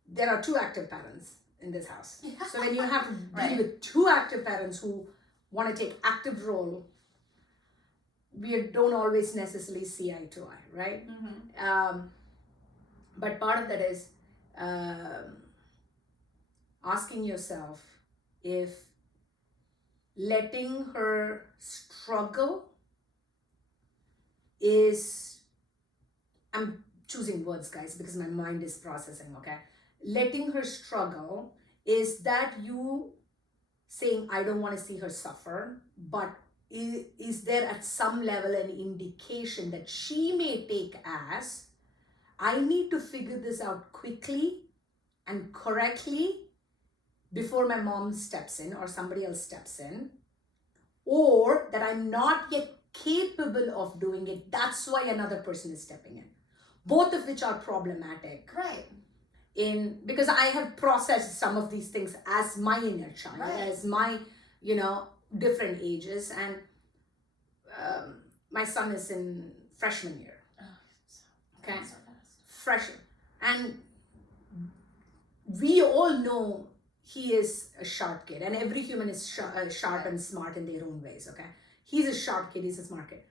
there are 2 active parents in this house. Yeah. So when you have to deal with 2 active parents who want to take active role, we don't always necessarily see eye to eye, right? But part of that is asking yourself if letting her struggle is, I'm choosing words, guys, because my mind is processing, okay? Letting her struggle, is that you saying, I don't want to see her suffer, but is there at some level an indication that she may take as, I need to figure this out quickly and correctly before my mom steps in or somebody else steps in, or that I'm not yet capable of doing it, that's why another person is stepping in. Both of which are problematic. Right. Because I have processed some of these things as my inner child, as my, different ages, and my son is in freshman year. Okay, so freshman, and we all know he is a sharp kid, and every human is sharp and smart in their own ways. Okay, he's a sharp kid, he's a smart kid,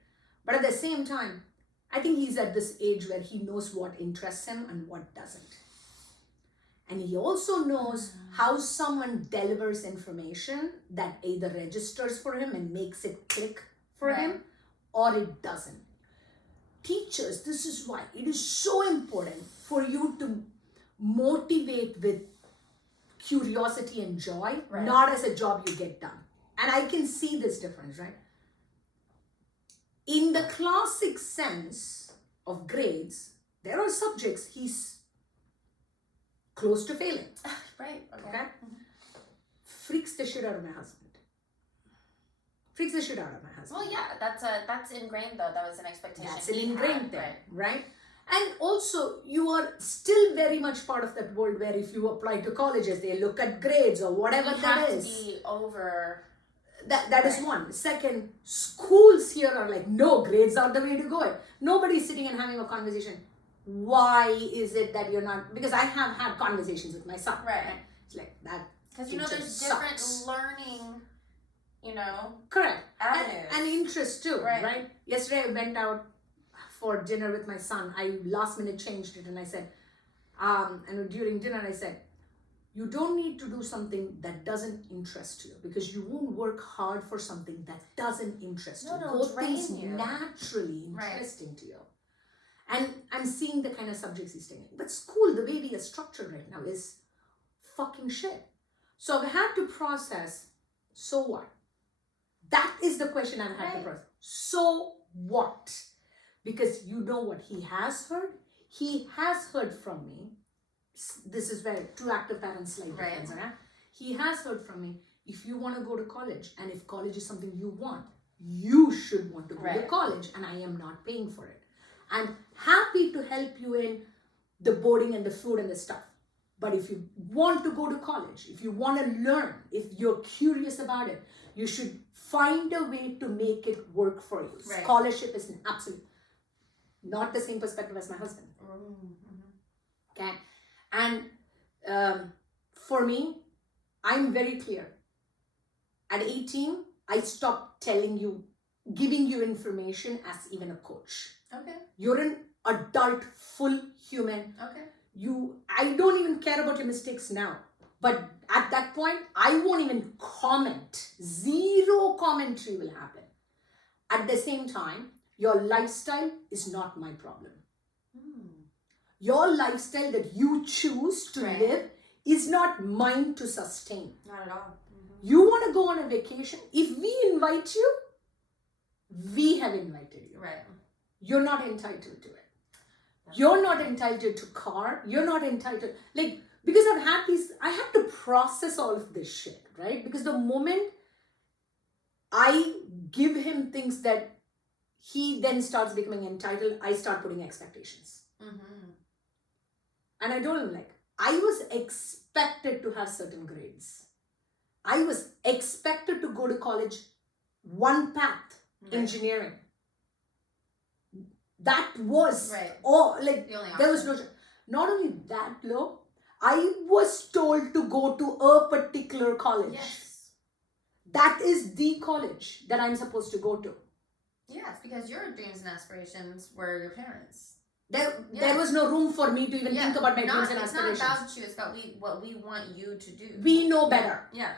but at the same time, I think he's at this age where he knows what interests him and what doesn't. And he also knows how someone delivers information that either registers for him and makes it click for him, or it doesn't. Teachers, this is why it is so important for you to motivate with curiosity and joy, not as a job you get done. And I can see this difference, right? In the classic sense of grades, there are subjects he's close to failing. Right. Okay. Freaks the shit out of my husband. Well, yeah, that's ingrained though. That was an expectation. That's an ingrained thing, right? And also, you are still very much part of that world where if you apply to colleges, they look at grades or whatever that is. You have to be over. That is one. Second, schools here are like, no, grades are the way to go. Nobody's sitting and having a conversation. Why is it that you're not? Because I have had conversations with my son. Right. It's like that. Because there's different learning, correct. avenues. And interest too, right? Yesterday I went out for dinner with my son. I last minute changed it and I said, and during dinner I said, you don't need to do something that doesn't interest you, because you won't work hard for something that doesn't interest you. Go things naturally interesting to you. And I'm seeing the kind of subjects he's taking. But school, the way we are structured right now, is fucking shit. So I've had to process, so what? That is the question I've had to process. So what? Because you know what he has heard? He has heard from me. This is where two active parents like difference, right? He has heard from me, if you want to go to college, and if college is something you want, you should want to go to college, and I am not paying for it. I'm happy to help you in the boarding and the food and the stuff. But if you want to go to college, if you want to learn, if you're curious about it, you should find a way to make it work for you. Right. Scholarship is an absolute, not the same perspective as my husband. Mm-hmm. Okay. And for me, I'm very clear. At 18, I stopped giving you information as even a coach. Okay. You're an adult, full human. Okay. I don't even care about your mistakes now. But at that point, I won't even comment. Zero commentary will happen. At the same time, your lifestyle is not my problem. Your lifestyle that you choose to live is not mine to sustain. Not at all. Mm-hmm. You want to go on a vacation? If we invite you, we have invited you. Right. You're not entitled to it. You're not entitled to car. You're not entitled, because I have to process all of this shit, right? Because the moment I give him things that he then starts becoming entitled, I start putting expectations. Mm-hmm. And I told him, I was expected to have certain grades. I was expected to go to college, one path, engineering. That was all, there was no, not only that low, I was told to go to a particular college. Yes. That is the college that I'm supposed to go to. Yes, because your dreams and aspirations were your parents. There was no room for me to even think about my dreams and aspirations. It's not about you, it's about what we want you to do. We know better. Yeah.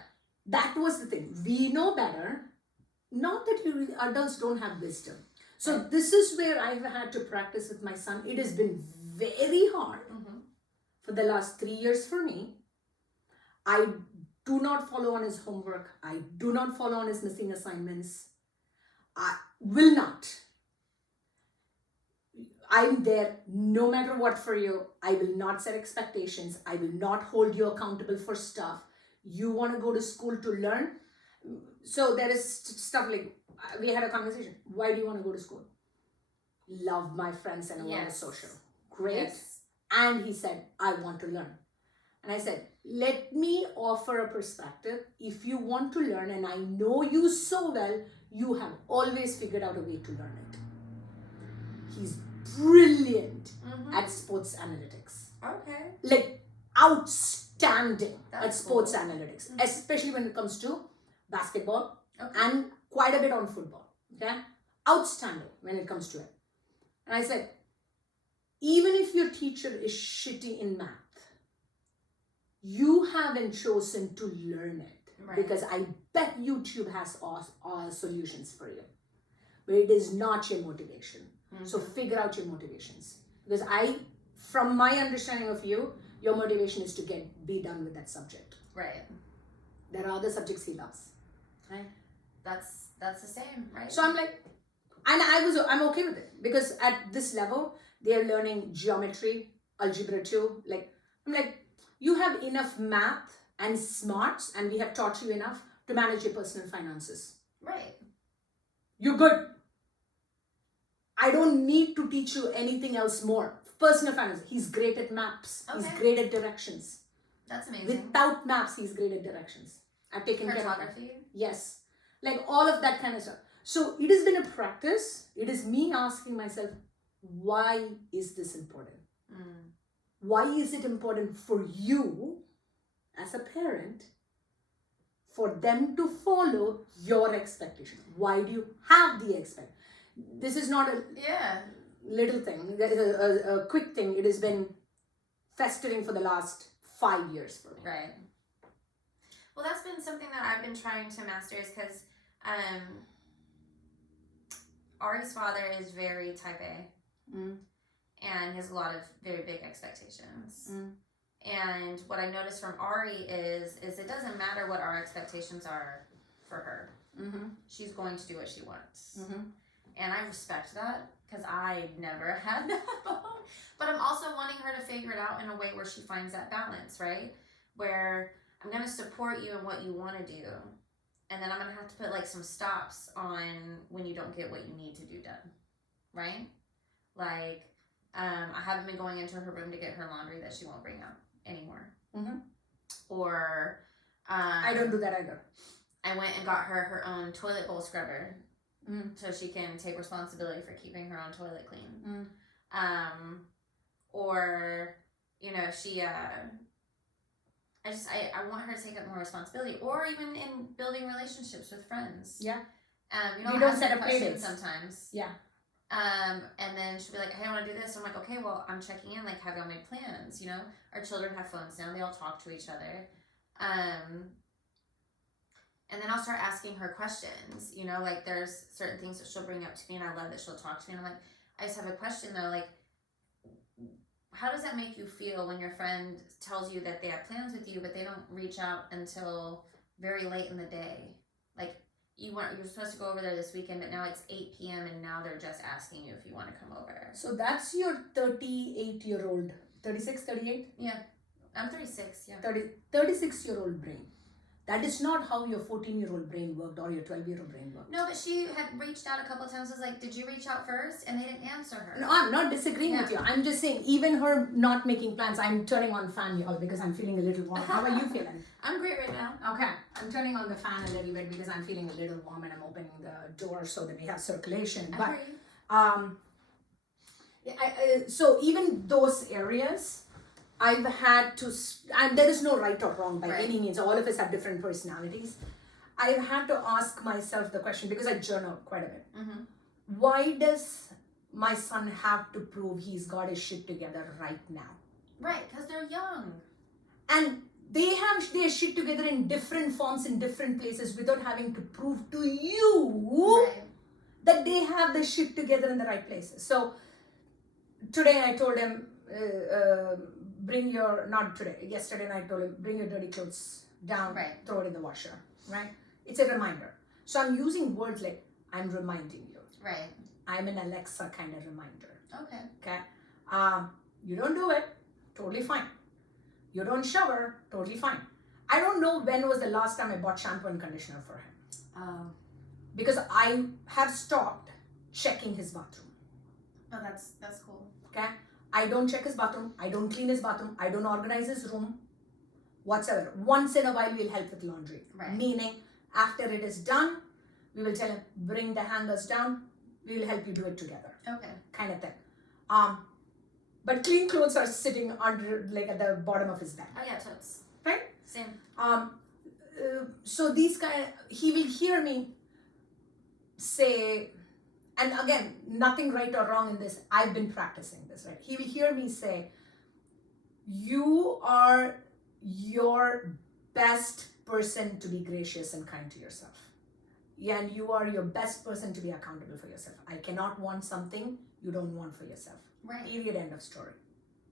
That was the thing. We know better. Not that you adults don't have wisdom. So this is where I've had to practice with my son. It has been very hard for the last 3 years for me. I do not follow on his homework. I do not follow on his missing assignments. I will not. I'm there no matter what for you. I will not set expectations. I will not hold you accountable for stuff. You want to go to school to learn? So there is stuff we had a conversation. Why do you want to go to school? Love my friends and I want to social. Great. Yes. And he said, I want to learn. And I said, let me offer a perspective. If you want to learn, and I know you so well, you have always figured out a way to learn it. He's brilliant at sports analytics. Okay. Outstanding at sports analytics, especially when it comes to basketball and quite a bit on football. Okay? Outstanding when it comes to it. And I said, even if your teacher is shitty in math, you haven't chosen to learn it. Right. Because I bet YouTube has all solutions for you. But it is not your motivation. So figure out your motivations. Because from my understanding of you, your motivation is to be done with that subject. Right. There are other subjects he loves. Right? That's the same, right? So I'm I'm okay with it. Because at this level, they're learning geometry, algebra 2. You have enough math and smarts, and we have taught you enough to manage your personal finances. Right. You're good. I don't need to teach you anything else more. Personal finance. He's great at maps. Okay. He's great at directions. That's amazing. Without maps, he's great at directions. I've taken care of it. Yes. All of that kind of stuff. So it has been a practice. It is me asking myself, why is this important? Why is it important for you as a parent for them to follow your expectation? Why do you have the expectation? This is not a little thing. That is a quick thing. It has been festering for the last 5 years for me. Right. Well, that's been something that I've been trying to master is because Ari's father is very type A. And has a lot of very big expectations. And what I noticed from Ari is it doesn't matter what our expectations are for her. She's going to do what she wants. And I respect that because I never had that bone. But I'm also wanting her to figure it out in a way where she finds that balance, right? Where I'm going to support you in what you want to do. And then I'm going to have to put like some stops on when you don't get what you need to do done, right? Like, I haven't been going into her room to get her laundry that she won't bring out anymore. Mm-hmm. Or I don't do that either. I went and got her own toilet bowl scrubber so she can take responsibility for keeping her own toilet clean. Or, you know, she, I want her to take up more responsibility, or even in building relationships with friends. Yeah. You don't set up questions sometimes. Yeah. And then she'll be like, hey, I want to do this. I'm like, okay, well, I'm checking in. Like, have y'all made plans? You know, our children have phones now. They all talk to each other. And then I'll start asking her questions. You know, like there's certain things that she'll bring up to me, and I love that she'll talk to me. And I'm like, I just have a question though. Like, how does that make you feel when your friend tells you that they have plans with you, but they don't reach out until very late in the day? Like, you're supposed to go over there this weekend, but now it's 8 p.m. and now they're just asking you if you want to come over. So that's your 38-year-old, 36, 38? Yeah. I'm 36, yeah. 36-year-old brain. That is not how your 14-year-old brain worked or your 12-year-old brain worked. No, but she had reached out a couple of times. I was like, did you reach out first? And they didn't answer her. No, I'm not disagreeing with you. I'm just saying, even her not making plans, I'm turning on fan, y'all, because I'm feeling a little warm. How are you feeling? I'm great right now. Okay. I'm turning on the fan a little bit because I'm feeling a little warm and I'm opening the door so that we have circulation. So even those areas, I've had to, and there is no right or wrong by any means. All of us have different personalities. I've had to ask myself the question, because I journal quite a bit. Why does my son have to prove he's got his shit together right now? Right, because they're young. And they have their shit together in different forms in different places without having to prove to you that they have their shit together in the right places. So today I told him, yesterday I told him, bring your dirty clothes down, throw it in the washer, right? It's a reminder. So I'm using words like, I'm reminding you. Right. I'm an Alexa kind of reminder. Okay. You don't do it, totally fine. You don't shower, totally fine. I don't know when was the last time I bought shampoo and conditioner for him. Because I have stopped checking his bathroom. Oh, that's cool. Okay? I don't check his bathroom. I don't clean his bathroom. I don't organize his room whatsoever. Once in a while, we'll help with laundry. Meaning, after it is done, we will tell him, bring the hangers down. We will help you do it together. Okay. Kind of thing. But clean clothes are sitting under, like at the bottom of his bed. Oh yeah, totes. Right? Same. So these he will hear me say, and again, nothing right or wrong in this. I've been practicing this, right? He will hear me say, you are your best person to be gracious and kind to yourself. Yeah, and you are your best person to be accountable for yourself. I cannot want something you don't want for yourself. Right. Period, end of story.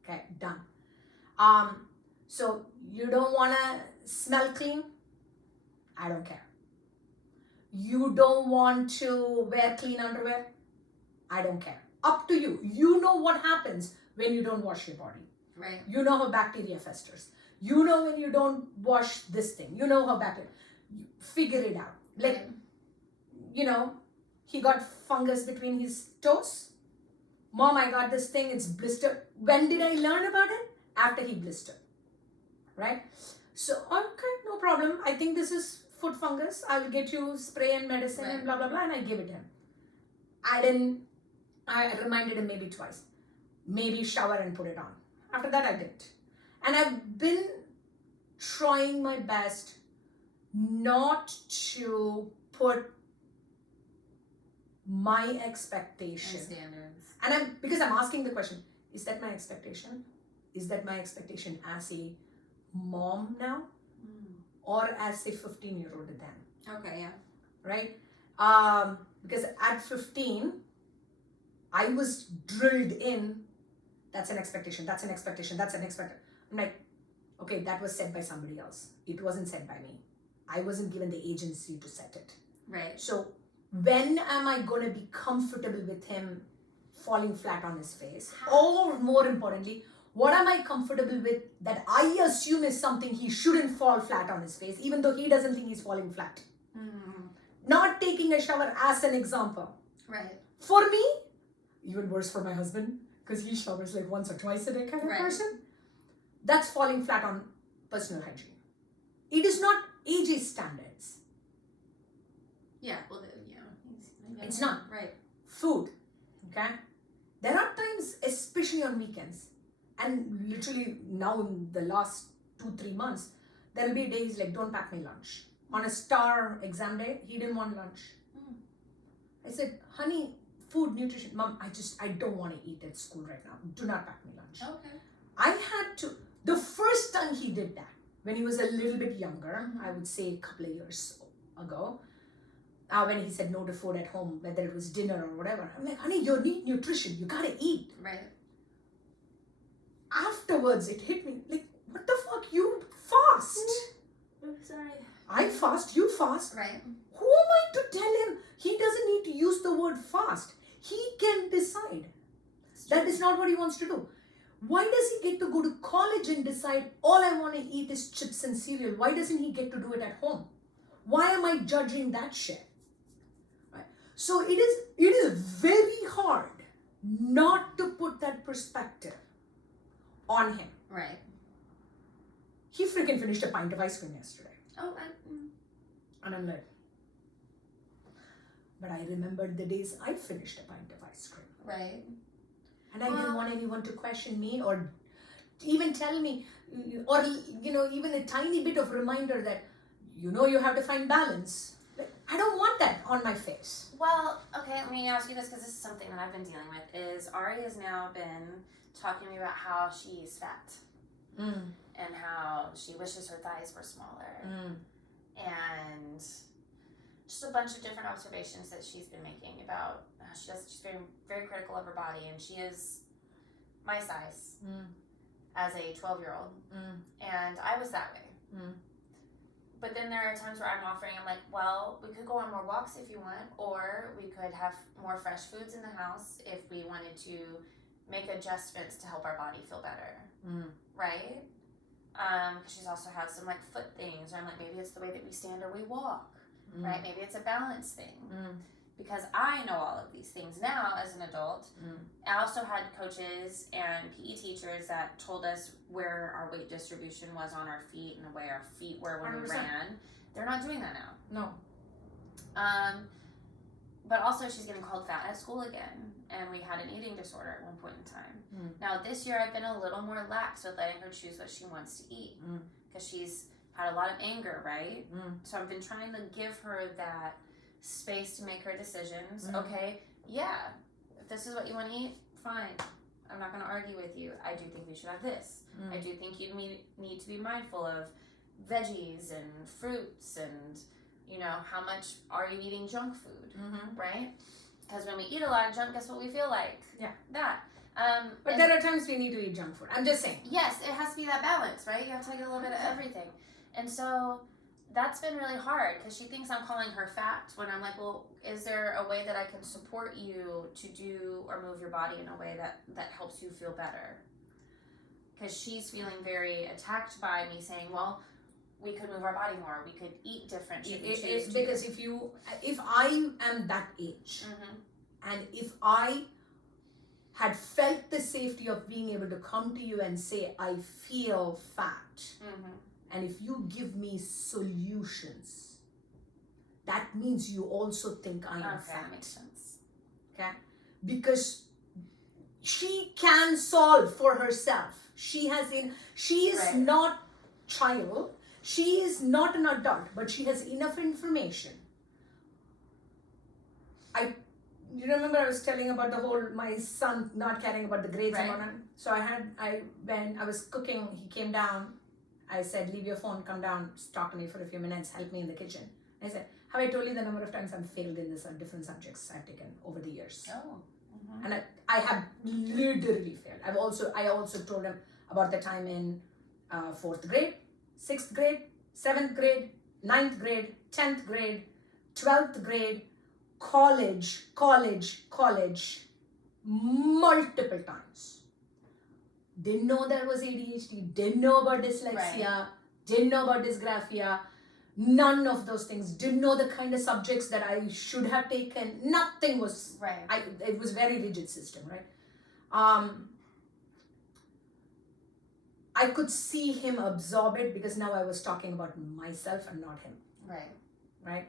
Okay, done. So you don't want to smell clean? I don't care. You don't want to wear clean underwear? I don't care. Up to you. You know what happens when you don't wash your body. Right. You know how bacteria festers. You know when you don't wash this thing. You know how bacteria. Figure it out. Like, you know, he got fungus between his toes. Mom, I got this thing. It's blistered. When did I learn about it? After he blistered. Right? So, okay, no problem. I think this is foot fungus. I will get you spray and medicine and blah, blah, blah. And I give it him. I reminded him maybe twice. Maybe shower and put it on. After that, I didn't. And I've been trying my best not to put my expectation and standards. And because I'm asking the question, is that my expectation? Is that my expectation as a mom now? Or as a 15-year-old then? Okay, yeah. Right? Because at 15, I was drilled in, that's an expectation, that's an expectation, that's an expectation. I'm like, okay, that was set by somebody else. It wasn't set by me. I wasn't given the agency to set it. Right. So when am I going to be comfortable with him falling flat on his face? Or more importantly, what am I comfortable with that I assume is something he shouldn't fall flat on his face, even though he doesn't think he's falling flat? Not taking a shower as an example. Right. For me, even worse for my husband, because he showers like once or twice a day kind of person. That's falling flat on personal hygiene. It is not AJ's standards. Yeah, well, It's not. Right. Food, okay? There are times, especially on weekends, and literally now in the last 2-3 months, there will be days like, don't pack me lunch. On a star exam day, he didn't want lunch. I said, honey, food, nutrition, mom, I don't want to eat at school right now. Do not pack me lunch. Okay. I had to, the first time he did that, when he was a little bit younger, I would say a couple of years ago, when he said no to food at home, whether it was dinner or whatever, I'm like, honey, you need nutrition, you gotta eat. Right. Afterwards, it hit me, like, what the fuck, you fast. Sorry. I fast, you fast. Right. Who am I to tell him he doesn't need to use the word fast? He can decide. That is not what he wants to do. Why does he get to go to college and decide all I want to eat is chips and cereal? Why doesn't he get to do it at home? Why am I judging that shit? Right. So it is very hard not to put that perspective on him. Right. He freaking finished a pint of ice cream yesterday. Oh, And I'm like, but I remembered the days I finished a pint of ice cream. Right. And I didn't want anyone to question me or even tell me, or, even a tiny bit of reminder that, you have to find balance. Like, I don't want that on my face. Well, okay, let me ask you this, because this is something that I've been dealing with, is Ari has now been talking to me about how she's fat. And how she wishes her thighs were smaller. And just a bunch of different observations that she's been making about how she's very, very critical of her body, and she is my size as a 12-year-old. And I was that way. But then there are times where I'm like, well, we could go on more walks if you want, or we could have more fresh foods in the house if we wanted to make adjustments to help our body feel better. Right? Because she's also had some like foot things, or I'm like, maybe it's the way that we stand or we walk. Right? Maybe it's a balance thing. Because I know all of these things now as an adult. I also had coaches and PE teachers that told us where our weight distribution was on our feet and the way our feet were when 100%. we ran. They're not doing that now. No. But also she's getting called fat at school again. And we had an eating disorder at one point in time. Now this year I've been a little more lax with letting her choose what she wants to eat. Because she's had a lot of anger, right? So I've been trying to give her that space to make her decisions. Okay, yeah, if this is what you want to eat, fine. I'm not going to argue with you. I do think we should have this. I do think you need to be mindful of veggies and fruits and, how much are you eating junk food, right? Because when we eat a lot of junk, guess what we feel like? Yeah. That. But there are times we need to eat junk food. I'm just saying. Yes, it has to be that balance, right? You have to get a little bit of everything. And so that's been really hard because she thinks I'm calling her fat when I'm like, well, is there a way that I can support you to do or move your body in a way that helps you feel better? Because she's feeling very attacked by me saying, well, we could move our body more, we could eat different. Because if I am that age, and if I had felt the safety of being able to come to you and say, I feel fat, and if you give me solutions, that means you also think I am fat. That makes sense. Okay? Because she can solve for herself. She is not child, she is not an adult, but she has enough information. You remember I was telling about the whole, my son not caring about the grades and whatnot. So when I was cooking, he came down. I said, leave your phone, come down, talk to me for a few minutes, help me in the kitchen. I said, have I told you the number of times I've failed in this different subjects I've taken over the years? Oh. And I have literally failed. I also told him about the time in 4th grade, 6th grade, 7th grade, 9th grade, 10th grade, 12th grade, college, multiple times. Didn't know there was ADHD, didn't know about dyslexia, didn't know about dysgraphia, none of those things. Didn't know the kind of subjects that I should have taken. Nothing was, it was very rigid system, right? I could see him absorb it because now I was talking about myself and not him. Right?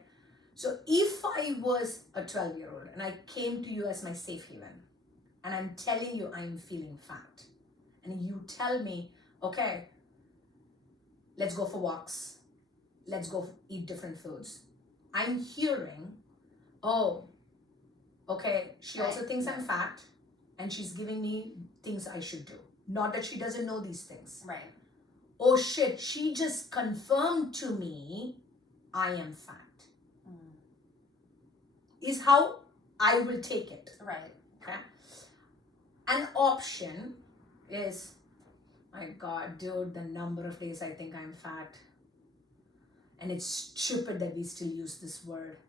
So if I was a 12-year-old and I came to you as my safe haven and I'm telling you I'm feeling fat and you tell me, okay, let's go for walks, let's go eat different foods. I'm hearing, oh, okay, she also thinks I'm fat and she's giving me things I should do. Not that she doesn't know these things. Oh shit, she just confirmed to me I am fat. Is how I will take it. Okay. An option is, my God, dude, the number of days I think I'm fat. And it's stupid that we still use this word.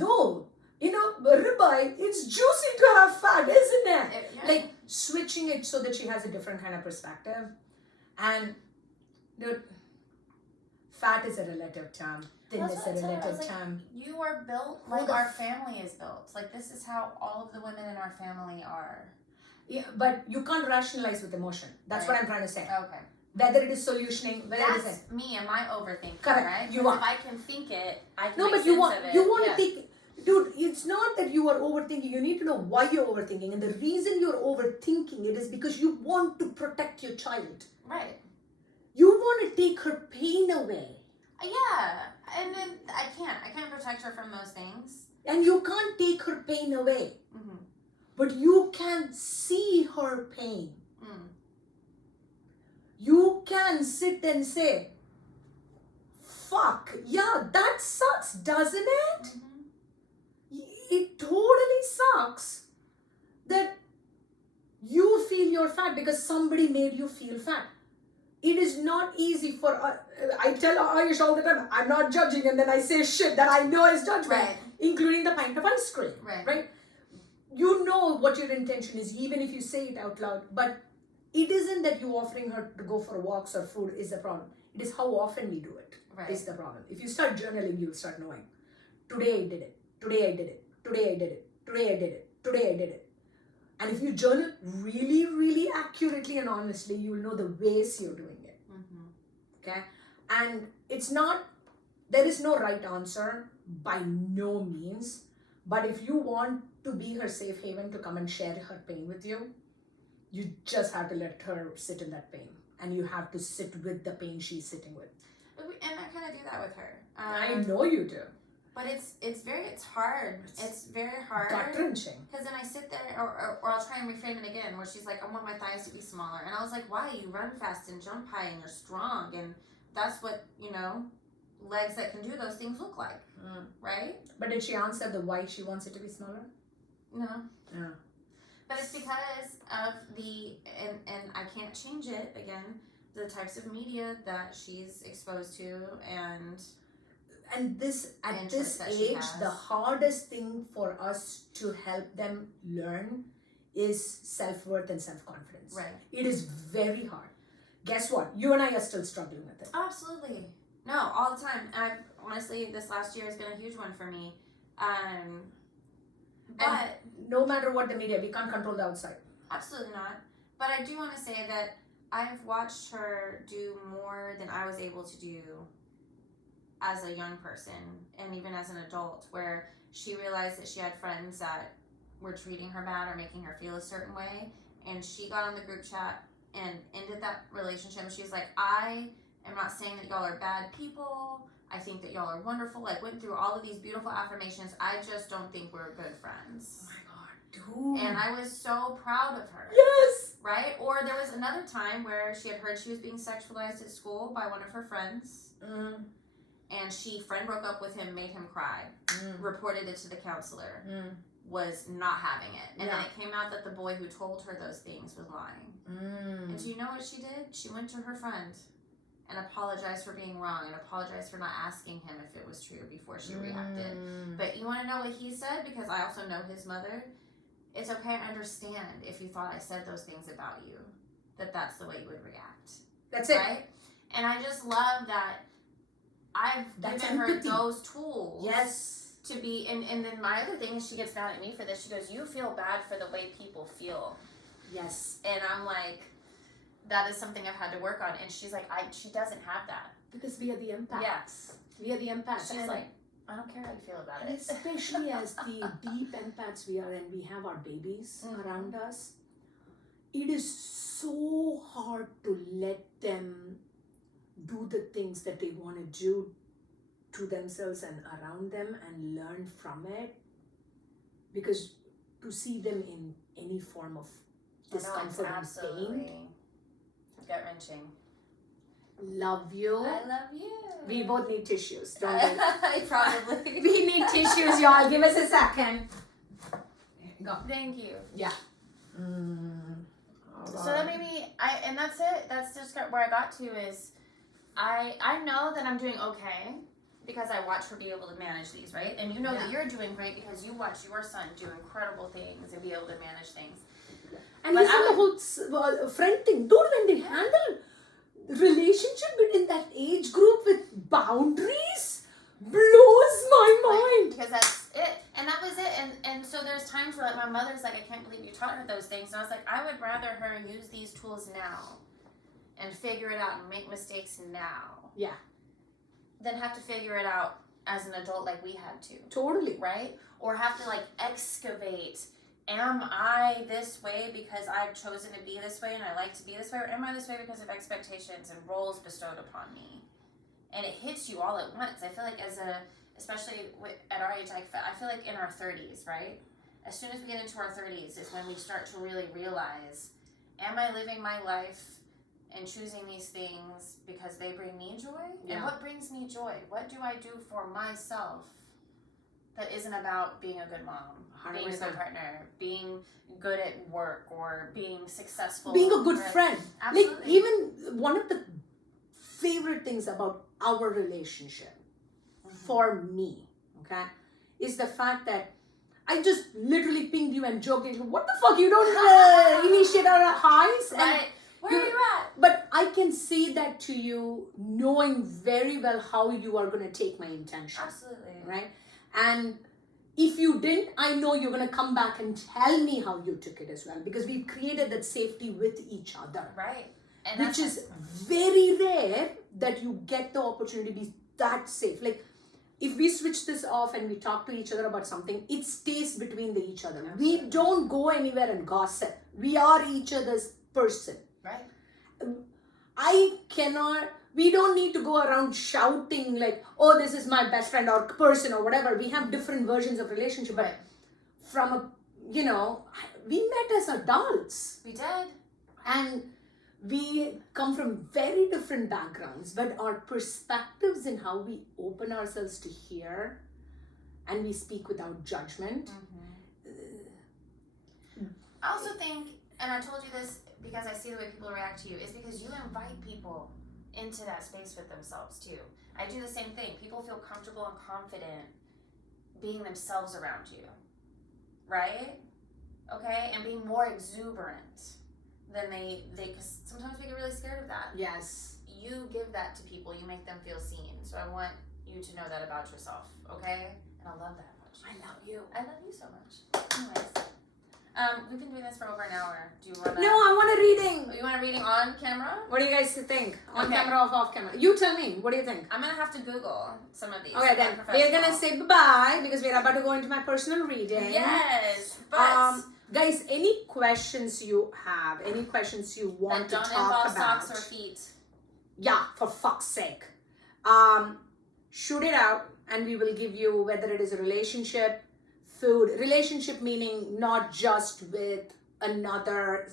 Though, ribeye, it's juicy to have fat, isn't it? Like switching it so that she has a different kind of perspective. And dude, fat is a relative term. Thin is a relative term. You are built like our family is built. Like this is how all of the women in our family are. Yeah, but you can't rationalize with emotion. That's what I'm trying to say. Okay. Whether it is solutioning, whether it is That's me and my overthinking. Correct. Right? You are. If I can think it, I can No, make but you sense of it. You want to think, dude. It's not that you are overthinking. You need to know why you're overthinking, and the reason you're overthinking it is because you want to protect your child. You want to take her pain away. Yeah, and then I can't protect her from those things. And you can't take her pain away. But you can see her pain. You can sit and say, fuck, yeah, that sucks, doesn't it? It totally sucks that you feel you're fat because somebody made you feel fat. It is not easy for, I tell Ayush all the time, I'm not judging, and then I say shit that I know is judgment, including the pint of ice cream, right? You know what your intention is, even if you say it out loud, but it isn't that you offering her to go for walks or food is the problem. It is how often we do it is the problem. If you start journaling, you'll start knowing, today I did it, today I did it, today I did it, today I did it, today I did it. And if you journal really, really accurately and honestly, you will know the ways you're doing it. Okay? And it's not, there is no right answer by no means. But if you want to be her safe haven to come and share her pain with you, you just have to let her sit in that pain. And you have to sit with the pain she's sitting with. And I kind of do that with her. I know you do. But it's hard. It's very hard. Gut-wrenching. Because then I sit there, or I'll try and reframe it again, where she's like, I want my thighs to be smaller. And I was like, why? You run fast and jump high and you're strong. And that's what, legs that can do those things look like. Right? But did she answer the why she wants it to be smaller? No. Yeah. But it's because of and I can't change it, again, the types of media that she's exposed to and this at this age, the hardest thing for us to help them learn is self-worth and self-confidence. It is very hard. Guess what? You and I are still struggling with it. Oh, absolutely. No, all the time. Honestly, this last year has been a huge one for me. But and no matter what the media, we can't control the outside. Absolutely not. But I do want to say that I've watched her do more than I was able to do as a young person and even as an adult, where she realized that she had friends that were treating her bad or making her feel a certain way, and she got on the group chat and ended that relationship. She was like, I am not saying that y'all are bad people. I think that y'all are wonderful. Like, went through all of these beautiful affirmations. I just don't think we're good friends. Oh my God, dude. And I was so proud of her. Yes. Right? Or there was another time where she had heard she was being sexualized at school by one of her friends. And friend broke up with him, made him cry, reported it to the counselor, was not having it. And then it came out that the boy who told her those things was lying. And do you know what she did? She went to her friend and apologize for being wrong and apologize for not asking him if it was true before she reacted. But you want to know what he said? Because I also know his mother. It's okay, I understand if you thought I said those things about you, that's the way you would react. That's it. Right? And I just love that I've given her those tools. Yes. To be, and then my other thing is she gets mad at me for this. She goes, you feel bad for the way people feel. Yes. And I'm like, that is something I've had to work on. And she's like, she doesn't have that. Because we are the empaths. Yes. We are the empaths. She's like, I don't care how you feel about it. Especially as the deep empaths we are and we have our babies around us, it is so hard to let them do the things that they want to do to themselves and around them and learn from it, because to see them in any form of discomfort and pain. Gut-wrenching. Love you. I love you. We both need tissues, don't we? Probably. We need tissues, y'all. Give us a second. Go. Thank you. Yeah. So that made me, and that's it. That's just where I got to is, I know that I'm doing okay because I watch her be able to manage these, right? And you know that you're doing great because you watch your son do incredible things and be able to manage things. And listen, the whole friend thing, dude, when they handle relationship within that age group with boundaries, blows my mind. Because that's it. And that was it. And so there's times where like my mother's like, I can't believe you taught her those things. And I was like, I would rather her use these tools now and figure it out and make mistakes now. Yeah. Than have to figure it out as an adult like we had to. Totally. Right? Or have to like excavate, am I this way because I've chosen to be this way and I like to be this way? Or am I this way because of expectations and roles bestowed upon me? And it hits you all at once. I feel like especially at our age, I feel like in our 30s, right? As soon as we get into our 30s is when we start to really realize, am I living my life and choosing these things because they bring me joy? Yeah. And what brings me joy? What do I do for myself that isn't about being a good mom, 100%. Being a good partner, being good at work, or being successful? Being a good friend. Absolutely. Like, even one of the favorite things about our relationship, for me, okay, is the fact that I just literally pinged you and joked at you, what the fuck, you don't initiate our highs? Right. And where are you at? But I can say that to you knowing very well how you are going to take my intention. Absolutely. Right? And if you didn't, I know you're going to come back and tell me how you took it as well, because we've created that safety with each other. Right. And which is very rare that you get the opportunity to be that safe. Like, if we switch this off and we talk to each other about something, it stays between each other. Absolutely. We don't go anywhere and gossip. We are each other's person. Right. We don't need to go around shouting like, oh, this is my best friend or person or whatever. We have different versions of relationship. But from we met as adults. We did. And we come from very different backgrounds, but our perspectives in how we open ourselves to hear and we speak without judgment. I also think, and I told you this because I see the way people react to you, is because you invite people into that space with themselves too. I do the same thing. People feel comfortable and confident being themselves around you, right? Okay? And being more exuberant than they because sometimes we get really scared of that. Yes. You give that to people. You make them feel seen. So I want you to know that about yourself, okay? And I love that about you. I love you. I love you so much. Anyways. We've been doing this for over an hour. Do you want to? No, I want a reading. You want a reading on camera? What do you guys think? On camera or off camera? You tell me. What do you think? I'm going to have to Google some of these. Okay, then. We're going to say bye-bye because we're about to go into my personal reading. Yes. But guys, any questions you have, any questions you want to talk about. Don't involve socks or feet. Yeah, for fuck's sake. Shoot it out and we will give you, whether it is a relationship, food, relationship meaning not just with another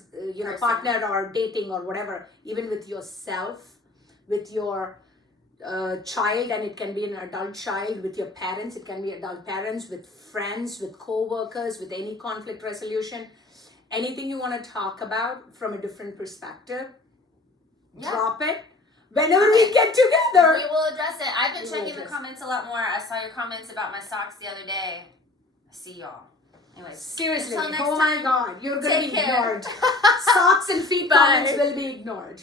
partner or dating or whatever, even with yourself, with your child, and it can be an adult child, with your parents, it can be adult parents, with friends, with co-workers, with any conflict resolution, anything you want to talk about from a different perspective, drop it. whenever we get together. We will address it. I've been checking the comments a lot more. I saw your comments about my socks the other day. I see y'all. Anyways. Seriously. Until next Oh my time, God. You're going to be take care. ignored. Socks and feet comments will be ignored.